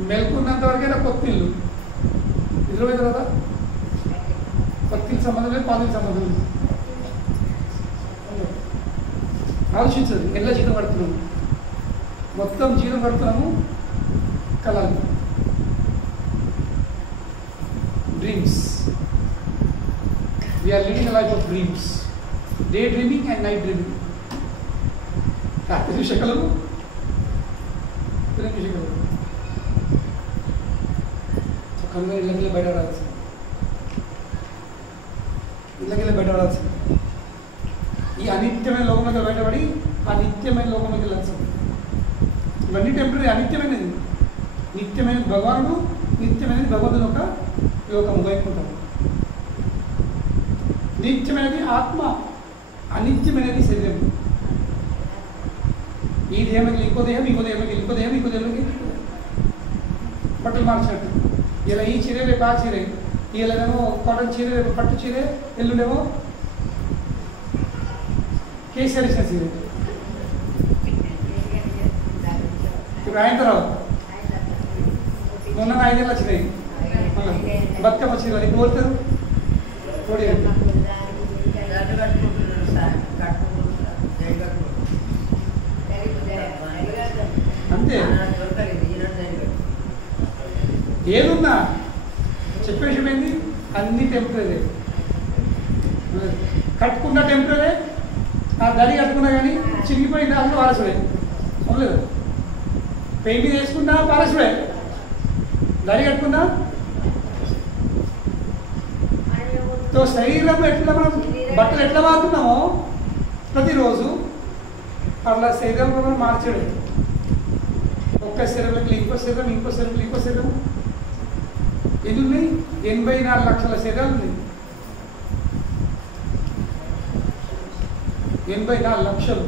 మెలుకున్నంత వరకైనా కొత్త ఇల్లు నిద్రపోయిన కదా. కొత్త ఇల్లు సంబంధం లేదు, పాలికి సంబంధం లేదు. ఆలోచించదు. ఎల్ల జీతం పడుతున్నాము, మొత్తం జీతం పడుతున్నాము కళలు, dreams. We are living life of dreams, day dreaming and night dreaming. రాత్రి విషకలు, విషకలు కనుక ఇళ్ళకి బయట రావాల్సింది, ఇళ్ళకి బయట రావాల్సింది. ఈ అనిత్యమైన లోకంలోకి బయటపడి ఆ నిత్యమైన లోకంలోకి వెళ్ళాల్సింది. ఇవన్నీ టెంపరీ. అనిత్యమైనది నిత్యమైనది భగవానుడు, నిత్యమైనది భగవంతుని ఒక లోకము వైకుంఠం. నిత్యమైనది ఆత్మ, అనిత్యమైనది శరీరం. ఈ దేహంకి ఇంకో దేహం, ఇంకో దేహంకి ఇంకో దేహం, ఇంకో దేహంకి బట్టలు మార్చినట్టు. ఇలా ఈ చీరే, రేపు ఆ చీరే, ఇలాగేమో కాటన్ చీరే, రేపు పట్టు చీరే, ఎల్లుండేమో కేసీఆర్ ఇచ్చిన చీరే. ఇప్పుడు ఆయన తర్వాత మొన్న 5 ఏళ్ళు వచ్చినాయి బతుకమ్మ చీరలు. ఇప్పుడు కోరుతారు కోడి అంతే. ఏదున్నా చెప్పే విషయం ఏంటి? అన్ని టెంపరీ. కట్టుకున్న టెంపరీ, ఆ దరి కట్టుకున్నా కానీ చిరిగిపోయిన దాంట్లో వారసుడే. అవును, పెయింట్ వేసుకున్నా వారసుడే, దరి కట్టుకున్నా. తో శరీరం ఎట్లా మనం బట్టలు ఎట్లా వాడుతున్నామో ప్రతిరోజు అట్లా శరీరంలో మనం మార్చాడు. ఒక్క శరీరంలోకి ఇంకో శరీరం, ఇంకో శరీరం, ఇంకో శరీరం. ఎన్ని ఉన్నాయి? 84 లక్షల శరీరాలు ఉన్నాయి. 84 లక్షలు.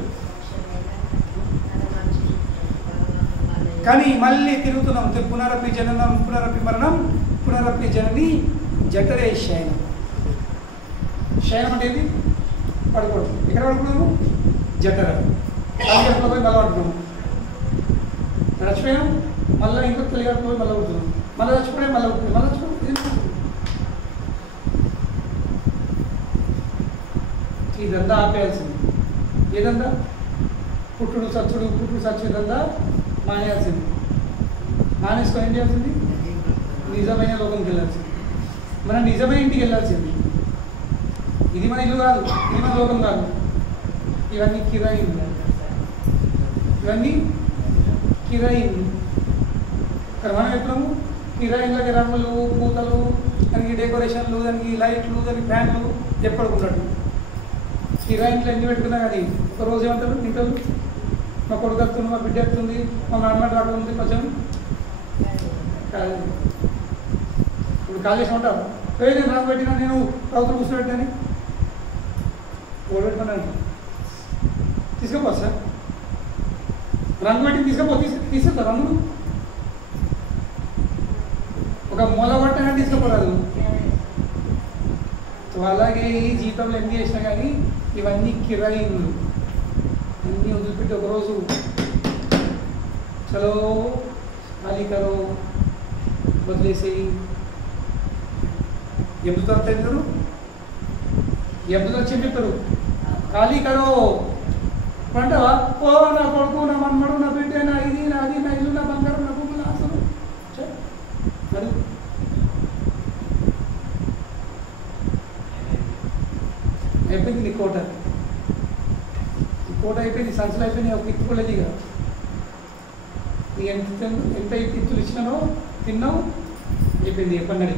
కానీ మళ్ళీ తిరుగుతున్నాం. పునరపి జననం, పునరపి మరణం, పునరపి జనని జఠరే శయనం. శయనం అంటే ఏంటి? పడుకోవడం. ఎక్కడ పడుకున్నాము? జఠర. తల్లిగడపలో పోయి మళ్ళీ పడుకున్నాము. చచ్చిపోయాం, మళ్ళీ ఇంకో తల్లిగడపలో పోయి మళ్ళీ పడుతున్నాం. మళ్ళీ చచ్చిపోయాం, మళ్ళీ ఉంటుంది, మళ్ళీ చచ్చిపోయాం. ఇదంతా ఆపేయాల్సింది. ఏదంతా? పుట్టుడు చచ్చు ఇదంతా మానేయాల్సింది. మానేసుకొని ఏం చేయాల్సింది? నిజమైన లోకంకి వెళ్ళాల్సింది. మనం నిజమైన ఇంటికి వెళ్ళాల్సింది. ఇది మన ఇల్లు కాదు, ఇది మన లోకం కాదు. ఇవన్నీ కిరాయిలు, ఇవన్నీ కిరాయిలు. ఇక్కడ మనం ఎప్పుడము కిరాయిలకి రంగులు, పూతలు, దానికి డెకరేషన్లు, దానికి లైట్లు, దానికి ఫ్యాన్లు ఎప్పటికున్నట్టు. కిరాయిలు ఎన్ని పెట్టుకున్నా కానీ ఒకరోజు ఏమంటారు ఇంటర్ మా కొడుకు వస్తుంది, మా బిడ్డ వస్తుంది, మా నాన్న రాకుండా కొంచెం ఇప్పుడు కాల్ చేసి ఉంటారు. నేను రంగు పెట్టినా, నేను ప్రభుత్వం కూర్చోబెట్టాను, ఓడి పెట్టుకున్నాను. తీసుకుపో సార్, రంగు పెట్టి తీసుకెళ్తా రంగులు. ఒక మూల పట్టగా తీసుకుపోరాదు. సో అలాగే ఈ జీవితంలో ఎన్ని చేసినా కానీ ఇవన్నీ కిరాయిలు. అన్నీ వదిలిపెట్టి ఒకరోజు చలో ఖాళీ కరో వదిలేసేయి. ఎందుకు చెప్తారు? ఎందుకు వచ్చి చెప్తారు? ఖాళీ కరో అంటావా? ఓ నా కొడుకు, నా మన్మడు, నా బిడ్డ, నా ఇది, నా అది, నా ఇల్లు, నా బంగారం, నా భూములు, ఆశలు అది అయిపోయింది. నీ కోట అయిపోయింది, సంచులు అయిపోయింది. ఒక ఇత్తుకోలేదు ఇక. నీ ఎంత ఇత్తులు ఇచ్చినానో తిన్నావు, అయిపోయింది. ఎప్పటి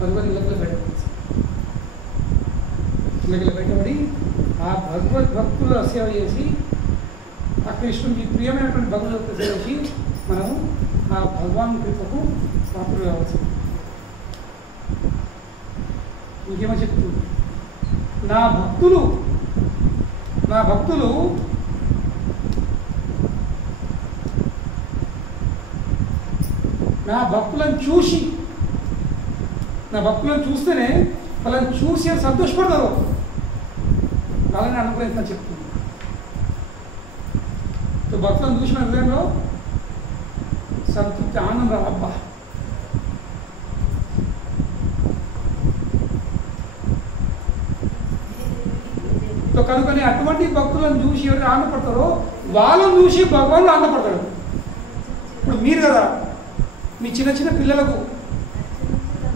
కనుగొని ఇళ్ళలో బయటపడి ఆ భగవద్భక్తుల సేవ చేసి, ఆ కృష్ణుడికి ప్రియమైనటువంటి భక్తుల సేవ చేసి మనము ఆ భగవాన్ కృపకు పాత్రలు కావాల్సింది. ఇంకేమో చెప్తుంది, నా భక్తులు నా భక్తులను చూస్తేనే వాళ్ళని చూసి సంతోషపడతారు. వాళ్ళని అనుగ్రహించని చెప్తుంది. భక్తులను చూసిన హృదయంలో సంతృప్తి, ఆనందం. అబ్బా కనుకని అటువంటి భక్తులను చూసి ఎవరు ఆనందపడతారో వాళ్ళని చూసి భగవానుడు ఆనందపడతాడు. ఇప్పుడు మీరు కదా మీ చిన్న చిన్న పిల్లలకు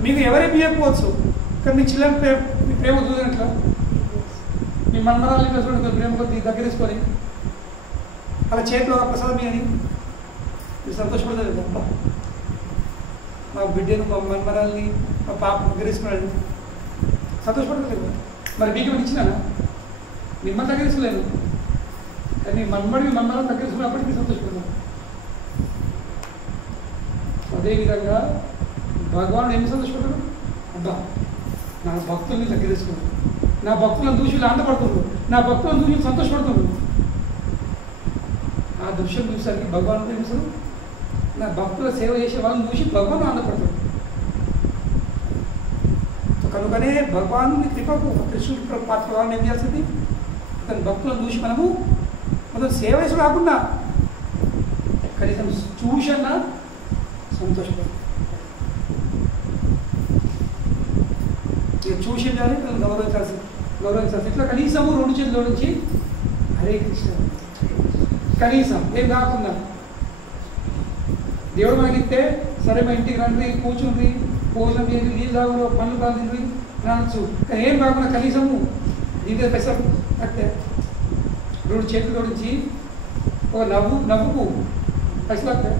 మీకు ఎవరే బియ్యకపోవచ్చు, కానీ మీ చిల్లర మీ ప్రేమ చూసినట్లా మీ మన్మరాలు చూడండి, ప్రేమ కొద్ది దగ్గర తీసుకొని అలా చేతిలో ప్రసాదం అని మీరు సంతోషపడతారు కదా. అబ్బా మా బిడ్డను, మా మన్మరాల్ని, మా పాప దగ్గర తీసుకున్నాడు, సంతోషపడతారు కదా. మరి మీకు ఇచ్చినానా? మిమ్మల్ని దగ్గర తీసుకోలేను, కానీ మన్మడి మన్మరాలు దగ్గర తీసుకున్నప్పటికీ మీరు సంతోషపడతారు. అదేవిధంగా భగవానుడు ఏమి సంతోషపడతాడు? అబ్బా నా భక్తుల్ని దగ్గర తీసుకున్నాడు, నా భక్తులను చూసి ఆనందపడుతున్నారు, నా భక్తులను చూసి సంతోషపడుతున్నారు. ఆ దృశ్యం చూసరికి భగవానుడు ఏమి చేస్తారు? నా భక్తుల సేవ చేసే వాళ్ళని చూసి భగవానుడు ఆనందపడతాడు. కనుకనే భగవాను కృపకు కృష్ణుడి పాత్ర వాళ్ళని ఏం చేస్తుంది? అతని భక్తులను చూసి మనం సేవ చేసి కాకుండా కనీసం చూసన్నా సంతోషపడతాం. ఇక చూసి కానీ గౌరవించాల్సి. ఇట్లా కనీసము 2 చేతుల నుంచి హరే కృష్ణ, కనీసం ఏం కాకుండా దేవుడు మనకిస్తే సరే మా ఇంటికి రండి, కూర్చుండ్రి, భోజనం చేయండి, నీళ్ళు తాగురు, పనులు కాదు తిండ్రి అనొచ్చు. కానీ ఏం కాకుండా కనీసము దీని పెసలు కట్టే 2 చేతుల నుంచి ఒక నవ్వుకు పైసలు వస్తాయి,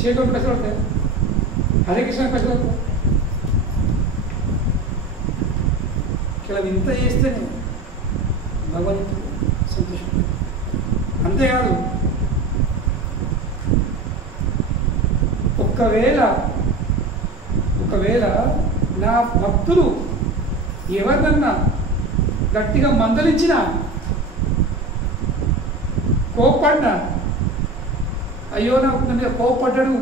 చేతులకు పైసలు వస్తాయి, హరే కృష్ణ పైసలు వస్తాయి. ఇలా ఇంత చేస్తేనే భగవంతుడు సంతోషం. అంతేకాదు, ఒకవేళ నా భక్తులు ఎవరినన్నా గట్టిగా మందలించినా, కోప్పడినా, అయ్యో నాకు మీద కోప్పడ్డాడు,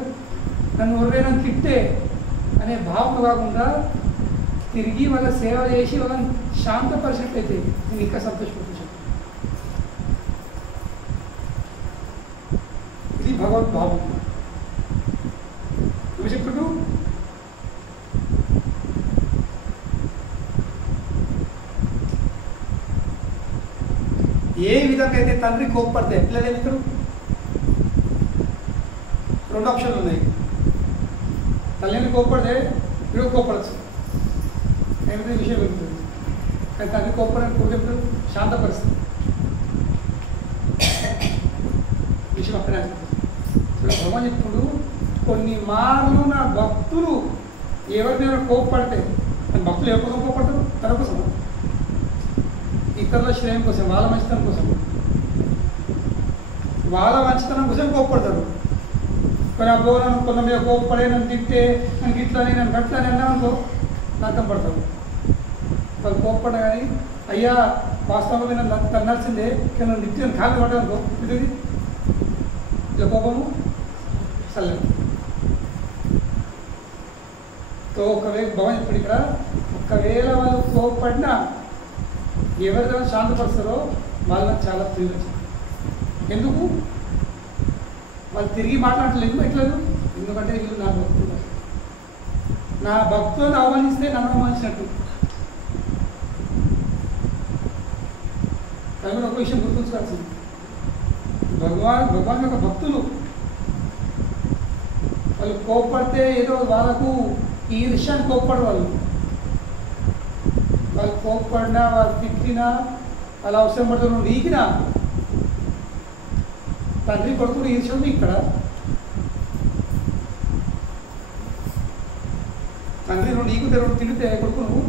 నన్ను ఎవరైనా తిట్టే అనే భావన కాకుండా తిరిగి వాళ్ళ సేవ చేసి వాళ్ళని శాంతపరిచినట్లయితే నేను ఇంకా సంతోషపడుతున్నాను. ఇది భగవద్ భావం. నువ్వు చెప్పుడు ఏ విధంగా అయితే తండ్రి కోప్పడితే పిల్లలు ఏమిస్తారు? రెండు ఆప్షన్లు ఉన్నాయి. తల్లిని కోప్పడితే వీడు కోప్పడచ్చు, ఏమైతే విషయం వెళ్తుంది. కానీ తండ్రి కోప్పడానికి కూడా చెప్తారు శాంతపరుస్తుంది విషయం అక్కడే. భగవాన్ చెప్పుడు కొన్ని మార్లు నా భక్తులు ఎవరినైనా కోప్పడితే, భక్తులు ఎవరి కోసం కోప్పడతారు? తన కోసం, ఇతరుల శ్రేయం కోసం, వాళ్ళ మంచితనం కోసం, వాళ్ళ మంచితనం కోసం కోప్పడతారు. కొన్ని అబ్బో నన్ను కొంత మీద కోప్పడే, నన్ను తిట్టే, నన్ను ఇట్లని నన్ను గట్లని అన్నామనుకో నరకం పడతారు. వాళ్ళు కోప్పడ కానీ అయ్యా వాస్తవంగా నన్ను తన్నాల్సిందే, కానీ నన్ను తిట్టి నన్ను కాళ్ళు పడ్డానుకో ఇది ఇలా కోపము చల్లని. సో ఒకవేళ భవన్ ఇప్పుడు ఇక్కడ ఒకవేళ వాళ్ళు కోప్పడినా ఎవరిదైనా శాంతపరుస్తారో వాళ్ళకి చాలా ప్రియం. ఎందుకు వాళ్ళు తిరిగి మాట్లాడలేదు? ఎట్లేదు? ఎందుకంటే వీళ్ళు నా భక్తులు, నా భక్తులను అవమానిస్తే నన్ను అవమానించినట్టు. కానీ ఒక విషయం గుర్తుంచుకోవాల్సింది, భగవాన్ యొక్క భక్తులు వాళ్ళు కోప్పడితే ఏదో వాళ్ళకు ఈ విషయాన్ని కోప్పడు. వాళ్ళు కోప్పడినా, వాళ్ళు తిట్టినా, వాళ్ళు అవసరం పడుతున్న నీకినా తండ్రి కొడుకుడు ఈర్ష్య ఉంది ఇక్కడ. తండ్రి రెండు నీకు రెండు తిడితే కొడుకును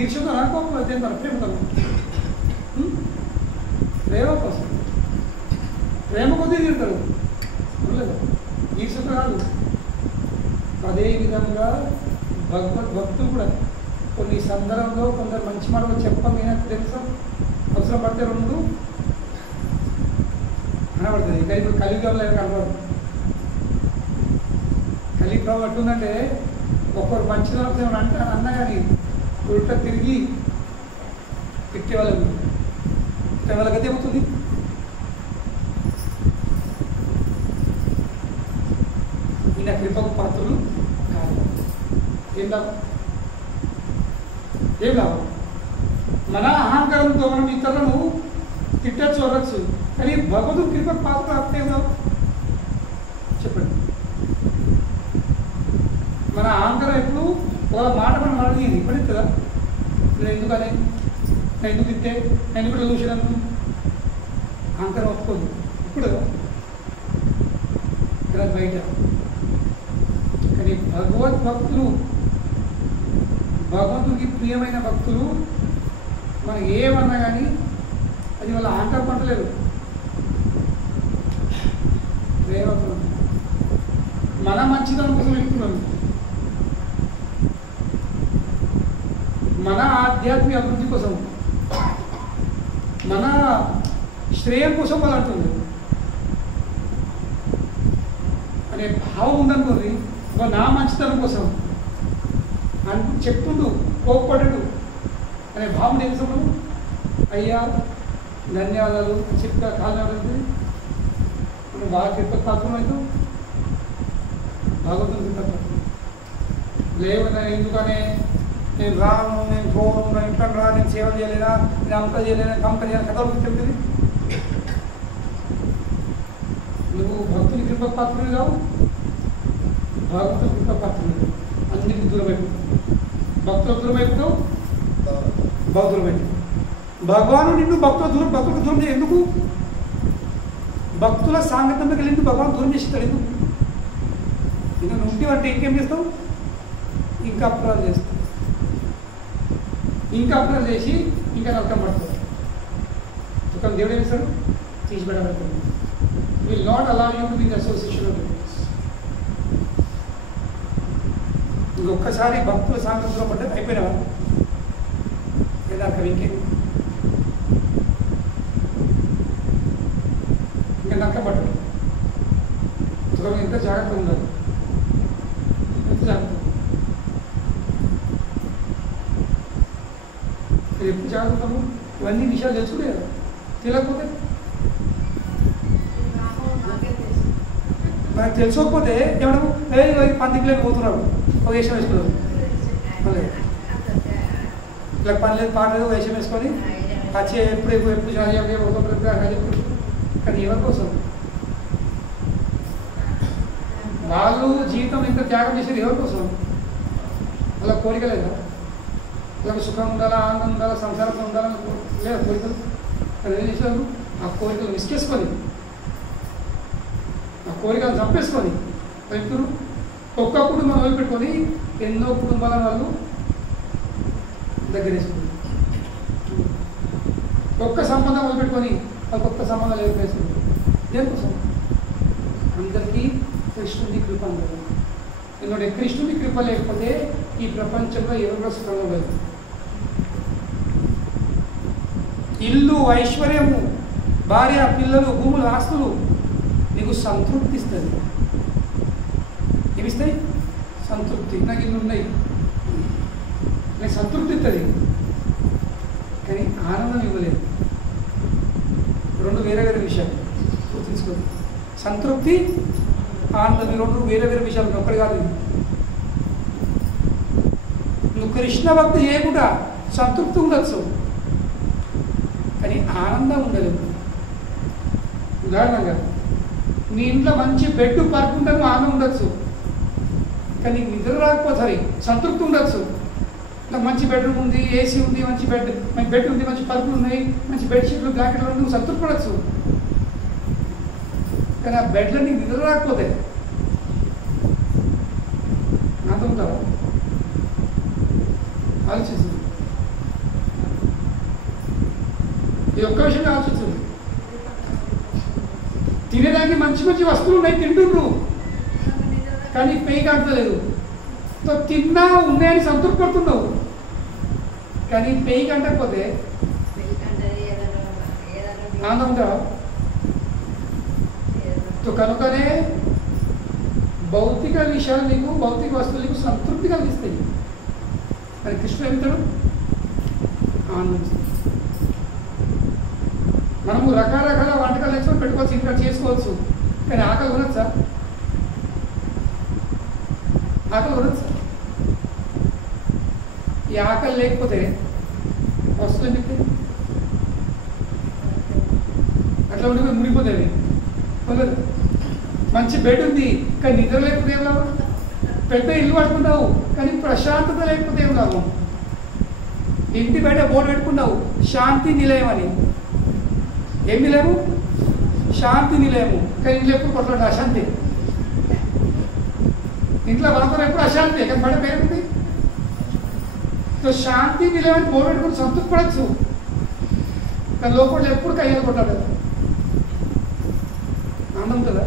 ఈర్ష్యతో అనుకోకపోతే ప్రేమతో, ప్రేమ కోసం, ప్రేమ కొద్దీ తిడతారు, ఈర్ష్యతో కాదు. అదేవిధంగా భక్తులు కూడా కొన్ని సందర్భంలో కొందరు మంచి మాటలు చెప్పం ఏమైనా తెలుసా, అవసరం పడితే రెండు కనబడుతుంది. ఇంకా ఇప్పుడు కలియుగంలో కనబడదు. కలియుగం ఎట్లుందంటే ఒక్కరు మంచిగా అంటే అన్న కానీ ఉల్ట తిరిగి తిట్టే వాళ్ళకి వాళ్ళకైతే ఏమవుతుంది? ఈయన కృపకు పాత్రలు కాదు. ఏం లాభం? ఏం లాభం? మన అహంకారంతో మనం ఇతరులను తిట్టచ్చు, వరచ్చు, కానీ భగవద్దు కృపకు పాత్ర అర్థం ఏం లాభం చెప్పండి. మన అహంకారం ఎప్పుడు ఒక మాట మనం అడిగింది ఇప్పటికి కదా, నేను ఎందుకనే, నేను ఎందుకు తిట్టే, నేను కూడా చూసినాను, అహంకారం ఒప్పుకోదు ఇప్పుడు ఇక్కడ బయట. కానీ భగవద్భక్తులు, భగవంతుడికి ప్రియమైన భక్తులు మనం ఏమన్నా కానీ అది వాళ్ళ అహంకారం పంటలేదు, ప్రేమ. మన మంచితనం కోసం వెళ్తున్నాం, మన ఆధ్యాత్మిక అభివృద్ధి కోసం, మన శ్రేయం కోసం వాళ్ళు అంటుంది అనే భావం ఉందనుకోండి. నా మంచితనం కోసం అంటూ చెప్తుండు, కోప్పడడు అనే భావం తెలుసు. అయ్యా ధన్యవాదాలు చెప్తా కాలం మనం బాగా కృతజ్ఞతలు అవుతాం, భగవంతుని కృతజ్ఞతలు లేవన్నా. ఎందుకనే నేను రాను, నేను పోను, నా ఇంట్లో రా, నేను సేవ చేయలేదా, నేను అంతా చేయలేదా, కంపెనీ కథలు చెప్తుంది. నువ్వు భక్తుని కృపపాత్రులు కావు, భగవంతుని కృపపాత్రులు. అన్నిటికీ దూరం అయిపోతావు, భక్తులకు దూరం అయిపోతావు, భక్తులు అయిపోతావు. భగవాను నిన్ను భక్తులకు దూరం చేయ ఎందుకు? భక్తుల సాంగత్యంలోకి వెళ్ళి భగవాన్ దూరం చేస్తాడు ఎందుకు? ఇంకా నుండి అంటే ఇంకేం చేస్తావు? ఇంకా అపరాధాలు చేస్తావు, ఇంకా అపరాధాలు చేసి ఇంకా నరకం పడతావు. దుఃఖం దేవుడు ఏమి చేస్తాడు? తీసి పెట్టబడతాడు. Will not allow you to be the association of peoples. ఇంకొకసారి భక్తుల సాంగత్యంలో పడ్డ అయిపోయినావా లేదా? అక్కడ ఇంకేం ఇంకా నరకం పడ్డాడు. దుఃఖం ఎంత జాగ్రత్తగా ఉండాలి. జాగ్రత్తలు ఇవన్నీ విషయాలు తెలుసుకునే కదా. తెలియకపోతే మనకు తెలుసుకోకపోతే ఏమన్నా పందికిలో పోతున్నాడు ఒక వేషం వేసుకున్నాడు మళ్ళీ ఇలా పని లేదు పాట లేదు వేషం వేసుకొని వచ్చి ఎప్పుడు కానీ ఎవరి కోసం వాళ్ళు జీవితం ఇంత త్యాగం చేసేది ఎవరి కోసం? అలా కోరిక లేదా? ఇలా సుఖం ఉండాలా, ఆనందం ఉండాలా, సంసారంలో ఉండాలా లేదా కోరికలు? అది ఏం చేశారు? ఆ కోరికలు విసికేసుకొని ఆ కోరికలు చంపేసుకొని రైతులు ఒక్క కుటుంబం వదిలిపెట్టుకొని ఎన్నో కుటుంబాల వాళ్ళు దగ్గర వేసుకుంది. ఒక్క సంబంధం వదిలిపెట్టుకొని వాళ్ళకి ఒక్క సంబంధం లేకపోయేసుకుంది. దేనికోసం? అందరికీ కృష్ణుడి కృప అందరు. ఎందుకంటే కృష్ణుడి కృప లేకపోతే ఈ ప్రపంచంలో ఎవరు సుఖంగా లేదు. ఇల్లు, ఐశ్వర్యము, భార్య, పిల్లలు, భూములు, ఆస్తులు నీకు సంతృప్తి ఇస్తుంది. ఏమిస్తాయి? సంతృప్తి. నాకు ఇల్లు ఉన్నాయి, నాకు సంతృప్తి ఇస్తుంది, కానీ ఆనందం ఇవ్వలేదు. రెండు వేరే వేరే విషయాలు గుర్తుంచుకోండి. సంతృప్తి, ఆనందం ఈ రెండు వేరే వేరే విషయాలు. ఒక్కటి కాదు. నువ్వు కృష్ణ భక్తి చేయకుండా సంతృప్తి ఉండొచ్చు, కానీ ఆనందం ఉండలేదు. ఉదాహరణగా నీ ఇంట్లో మంచి బెడ్ పరుపుంటే నువ్వు ఆనందం ఉండొచ్చు, కానీ నిద్ర రాకపోతే సంతృప్తి ఉండొచ్చు. నాకు మంచి బెడ్రూమ్ ఉంది, ఏసీ ఉంది, మంచి బెడ్ ఉంది, మంచి పరుపులు ఉన్నాయి, మంచి బెడ్షీట్లు, బ్లాంకెట్లు ఉంది, నువ్వు సంతృప్తి పడచ్చు. కానీ ఆ బెడ్లో నీకు నిద్ర రాకపోతే ఆనందం ఉంటావా? ఆలోచిస్తుంది. ఈ ఒక్క విషయంగా ఆలోచిస్తుంది. తినేదానికి మంచి మంచి వస్తువులు ఉన్నాయి, తింటుండ్రు, కానీ పెయికి అంటలేదు. తిన్నా ఉన్నాయని సంతృప్తి పడుతున్నావు, కానీ పెయికి అంటకపోతే ఆనందం ఉంటావా? కనుకనే భౌతిక విషయాలు నీకు, భౌతిక వస్తువులు నీకు సంతృప్తి కలిగిస్తాయి. మరి కృష్ణుడు ఏమిటాడు? ఆనందిస్తాడు. మనము రకరకాల వంటకాలు నేర్చుకొని పెట్టుకోవచ్చు, ఇంకా చేసుకోవచ్చు, కానీ ఆకలి కొనొచ్చా? ఆకలి కొనొచ్చా? ఈ ఆకలి లేకపోతే వస్తువులు ఎందుకు? అట్లా ఉండి ముడిపోతుంది. కొనదు. మంచి బెడ్ ఉంది, కానీ నిద్ర లేకపోతే ఏం లాభం? పెద్ద ఇల్లు పట్టుకుంటావు, కానీ ప్రశాంతత లేకపోతే ఏం లాభం? ఇంటి బయట బోర్డు పెట్టుకున్నావు, శాంతి నిలయం అని. ఏం నిలయము? శాంతి నిలయము. కానీ ఇంట్లో ఎప్పుడు కొట్లాడు అశాంతి. ఇంట్లో వాతావరణం ఎప్పుడు అశాంతి, కానీ బయట పేరుంది. సో శాంతి నిలయం అని బోర్డు పెట్టుకుని సంతృప్తి పడచ్చు, కానీ లోపల ఎప్పుడు కయ్యాలు కొట్లాడు. ఆనందం కదా?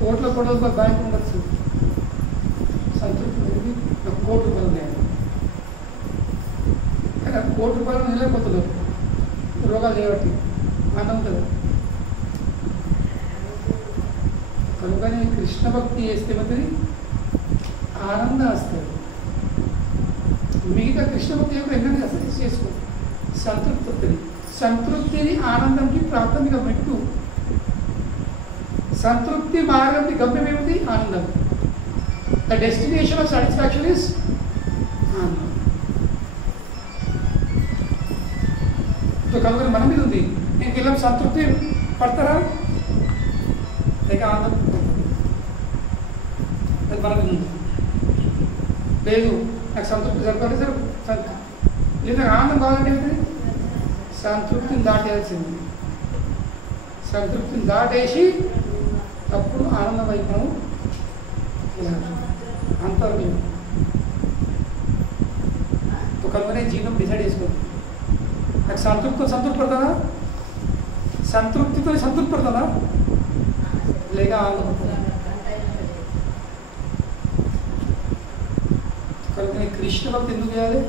కోట్ల కోట్ల బ్యాంక్ ఉండొచ్చు, సంతృప్తి అనేది నాకు కోటి రూపాయలు ఉన్నాయి, కానీ ఆ కోటి రూపాయలు నిలబోతున్నారు రోగాలు చేయబట్టి. ఆనందం కదా? కనుకనే కృష్ణ భక్తి చేస్తే మాత్రం ఆనందం వస్తుంది. మిగతా కృష్ణ భక్తి యొక్క ఎన్నో అసలు చేసుకో, సంతృప్తి వస్తుంది. సంతృప్తిని ఆనందంకి ప్రాథమిక మెట్టు. సంతృప్తి మార్గంకి గమ్యం ఏమిటి? ఆనందం. The destination of satisfaction is ఆనందం. కనుక మన మీద ఉంది. నేను ఇలా సంతృప్తి పడతారా లేక ఆనందం? అది మన మీద ఉంది. లేదు నాకు సంతృప్తి సరిపడే సరే, లేదు నాకు ఆనందం కావాలంటే ఏంటి? సంతృప్తిని దాటేయాల్సింది. సంతృప్తిని దాటేసి అప్పుడు ఆనందం వైపు అంతవరకు. కనుకనే జీవితం డిసైడ్ చేసుకోండి. నాకు సంతృప్తి పడుతుందా? సంతృప్తితో సంతృప్తి పడుతుందా లేక ఆనందపడుతుందా? కనుక కృష్ణ భక్తి ఎందుకు చేయాలి?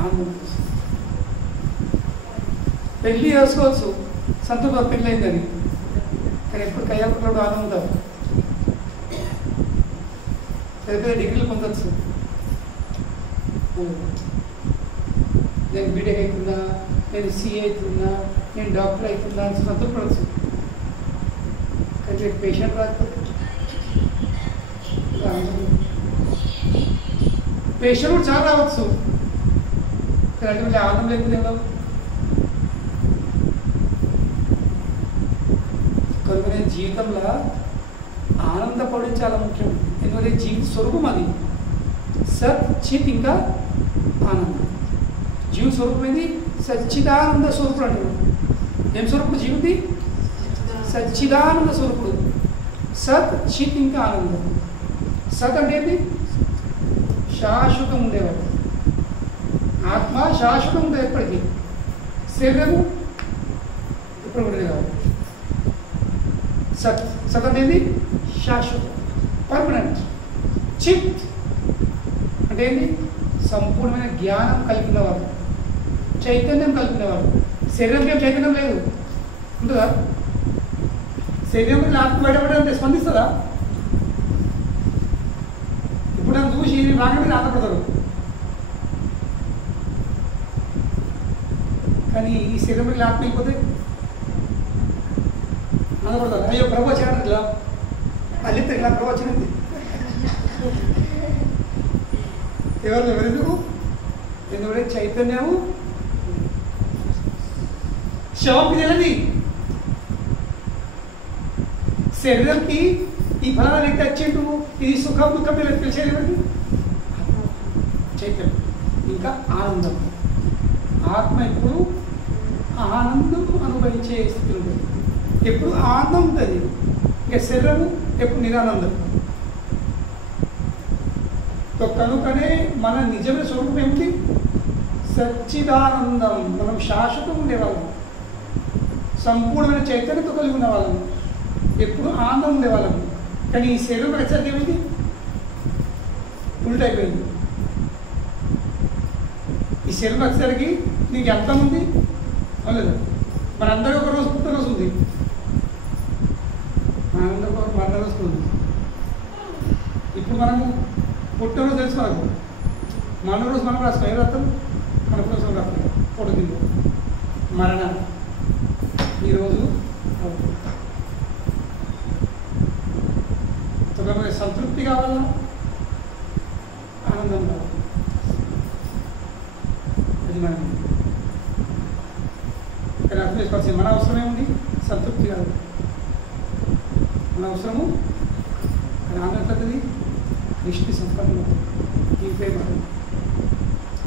ఆనందం. పెళ్ళి చేసుకోవచ్చు, సంతృప్తి పెళ్ళి అయిందని, కానీ ఎప్పుడు కయ్యాలప్పుడు ఆనందం. పెద్ద పెద్ద డిగ్రీలు పొందొచ్చు. నేను బీటెక్ అవుతున్నా, నేను సిఏ అవుతున్నా, నేను డాక్టర్ అవుతున్నా అని సంతోషపడచ్చు. కానీ పేషెంట్ రాకపోతే పేషెంట్ కూడా చాలా రావచ్చు, కానీ అటువంటి ఆనందం లేకపోతే ఎలా? కనుకనే జీవితంలో ఆనందపడడం చాలా ముఖ్యం. ఎందుకంటే జీవిత స్వరూపం అది. సత్, చిత్, ఇంకా ఆనందం. జీవిత స్వరూపం ఏంది? సచ్చిదానంద స్వరూపుడు అంటారు. ఏం స్వరూపుడు జీవితి? సచ్చిదానంద స్వరూపుడు. సత్, చిత్, ఇంకా ఆనందం. సత్ అంటే ఏంటి? శాశ్వతం ఉండేవాడు. ఆత్మ శాశ్వతం ఉంటుంది ఎప్పటికీ. శరీరము ఎప్పుడు ఉండేది కాదు. సత్, సత్ అంటే ఏంటి? శాశ్వతం, పర్మనెంట్. చిత్ అంటే ఏంటి? సంపూర్ణమైన జ్ఞానం కలిగినవాడు, చైతన్యం కలిగినవాడు. శరీరంకి ఏం చైతన్యం లేదు, ఉంటుందా? శరీరం ఆత్మ బయటపడే స్పందిస్తుందా? ఇప్పుడు నన్ను చూసి రాగానే ఆనందపడతారు. కానీ ఈ శరీరం ఆత్మ వెళ్ళిపోతే ఆనందపడతారు. అయ్యో ప్రభు వచ్చాడు, ఇట్లా అల్లితే ఇలా ప్రభు వచ్చింది. ఎవరెందుకు? ఎందుకంటే చైతన్యము శవంకి తెలియదు. శరీరంకి ఈ ఫలానా వ్యక్తి వచ్చిండు, ఇది సుఖం దుఃఖం తెలిసేది ఎవరికి? చైతన్యం. ఇంకా ఆనందం. ఆత్మ ఎప్పుడు ఆనందం అనుభవించే స్థితి ఉంటుంది. ఎప్పుడు ఆనందం ఉంటుంది. ఇంకా శరీరము ఎప్పుడు నిరానందం. కనుకనే మన నిజమైన స్వరూపం ఏమిటి? సచ్చిదానందం. మనం శాశ్వతం ఉండేవాళ్ళం, సంపూర్ణమైన చైతన్యంతో కలిగి ఉన్నవాళ్ళం, ఎప్పుడు ఆనందం ఉండేవాళ్ళం. కానీ ఈ శరీరం వచ్చేసరికి ఏమిటి? ఉల్టా అయిపోయింది. ఈ శరీరం వచ్చేసరికి నీకు ఎంత ఉంది అనలేదు. మనందరికీ ఒక రోజు పుట్టిన రోజు ఉంది, మనందరికీ ఒక మరణ రోజు ఉంది. ఇప్పుడు మనము పుట్టినరోజు తెలుసు, మనకు మన రోజు మనం రాస్తాం. ఏ రాస్తాం? మన కోసం రాస్తాం. ఫోటో కింద మరణ. ఈరోజు సంతృప్తి కావాలా, ఆనందం కావాలి. అది మనం కానీ అర్థం చేసుకోవాల్సింది. మన అవసరం ఏముంది? సంతృప్తి కాదు. మన అవసరము ఆనందది దృష్టి సంపన్నం. ఈ ప్రేమ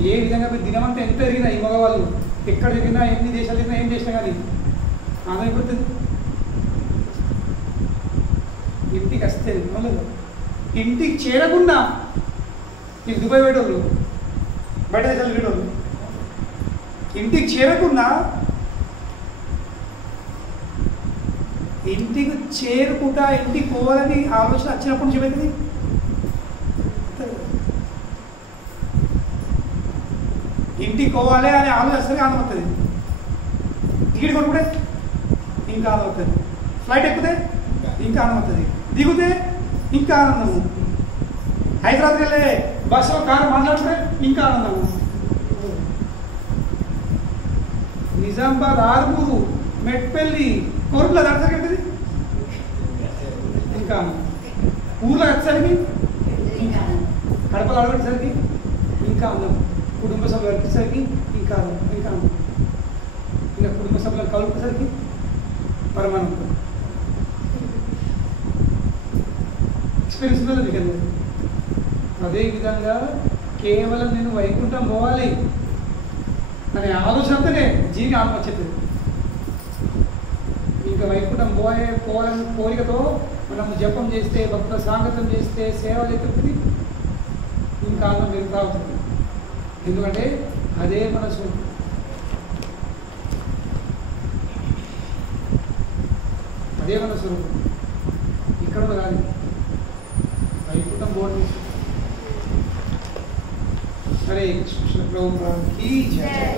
ఏ విధంగా దినమంతా ఎంత ఎరిగినా, ఈ మగవాళ్ళు ఎక్కడ తిరిగినా, ఎన్ని దేశాలు తిరిగినా, ఏం చేసినా కానీ ఆనందం అయిపోతుంది. ఇంటికి వస్తే లేదు, ఇంటికి చేరకుండా ఈ దుబాయ్ పోయేటోళ్ళు, బయట దేశాలు వెళ్ళేటోళ్ళు ఇంటికి చేరకుండా, ఇంటికి చేరుకుంటా ఇంటికి పోవాలని ఆలోచన వచ్చినప్పుడు నుంచి ఏమవుతుంది? ఇంటికి పోవాలి అనే ఆలోచన వస్తే ఆనందం అవుతుంది. టికెట్ కొనుక్కుంటే ఇంకా ఆనందం అవుతుంది. ఫ్లైట్ ఎక్కితే ఇంకా ఆనందం అవుతుంది. దిగుతే ఇంకా ఆనందము. హైదరాబాద్కి వెళ్ళే బస్సులో కారు మాట్లాడితే ఇంకా ఆనందము. నిజామాబాద్, ఆర్మూరు, మెట్పల్లి, కోరుట్ల దాటసరికి ఇంకా ఊర్లో వచ్చేసరికి ఇంకా కడపలు అడగట్టేసరికి ఇంకా ఆనందం. కుటుంబ సభ్యులు అనిపించేసరికి ఇంకా ఇంకా ఆనందం. ఇంకా కుటుంబ సభ్యులను కలుపుకునేసరికి పరమానందం. ఎక్స్పీరియన్స్ ఉందో మీకు. అదేవిధంగా కేవలం నేను వైకుంఠం పోవాలి అనే ఆలోచనతోనే జీవి ఆత్మ వచ్చేది. ఇంకా వైకుంఠం పోవాలని కోరికతో మనం జపం చేస్తే, భక్తుల స్వాగతం చేస్తే, సేవ చేస్తుంది, ఇంకా ఆత్మ పెరుగుతూ అవుతుంది. ఎందుకంటే అదే మన స్వరూపం. అదే మన స్వరూపం. ఇక్కడ కాదు, వైకుంఠం బోర్డు. హరే కృష్ణ ప్రభుకి జయ.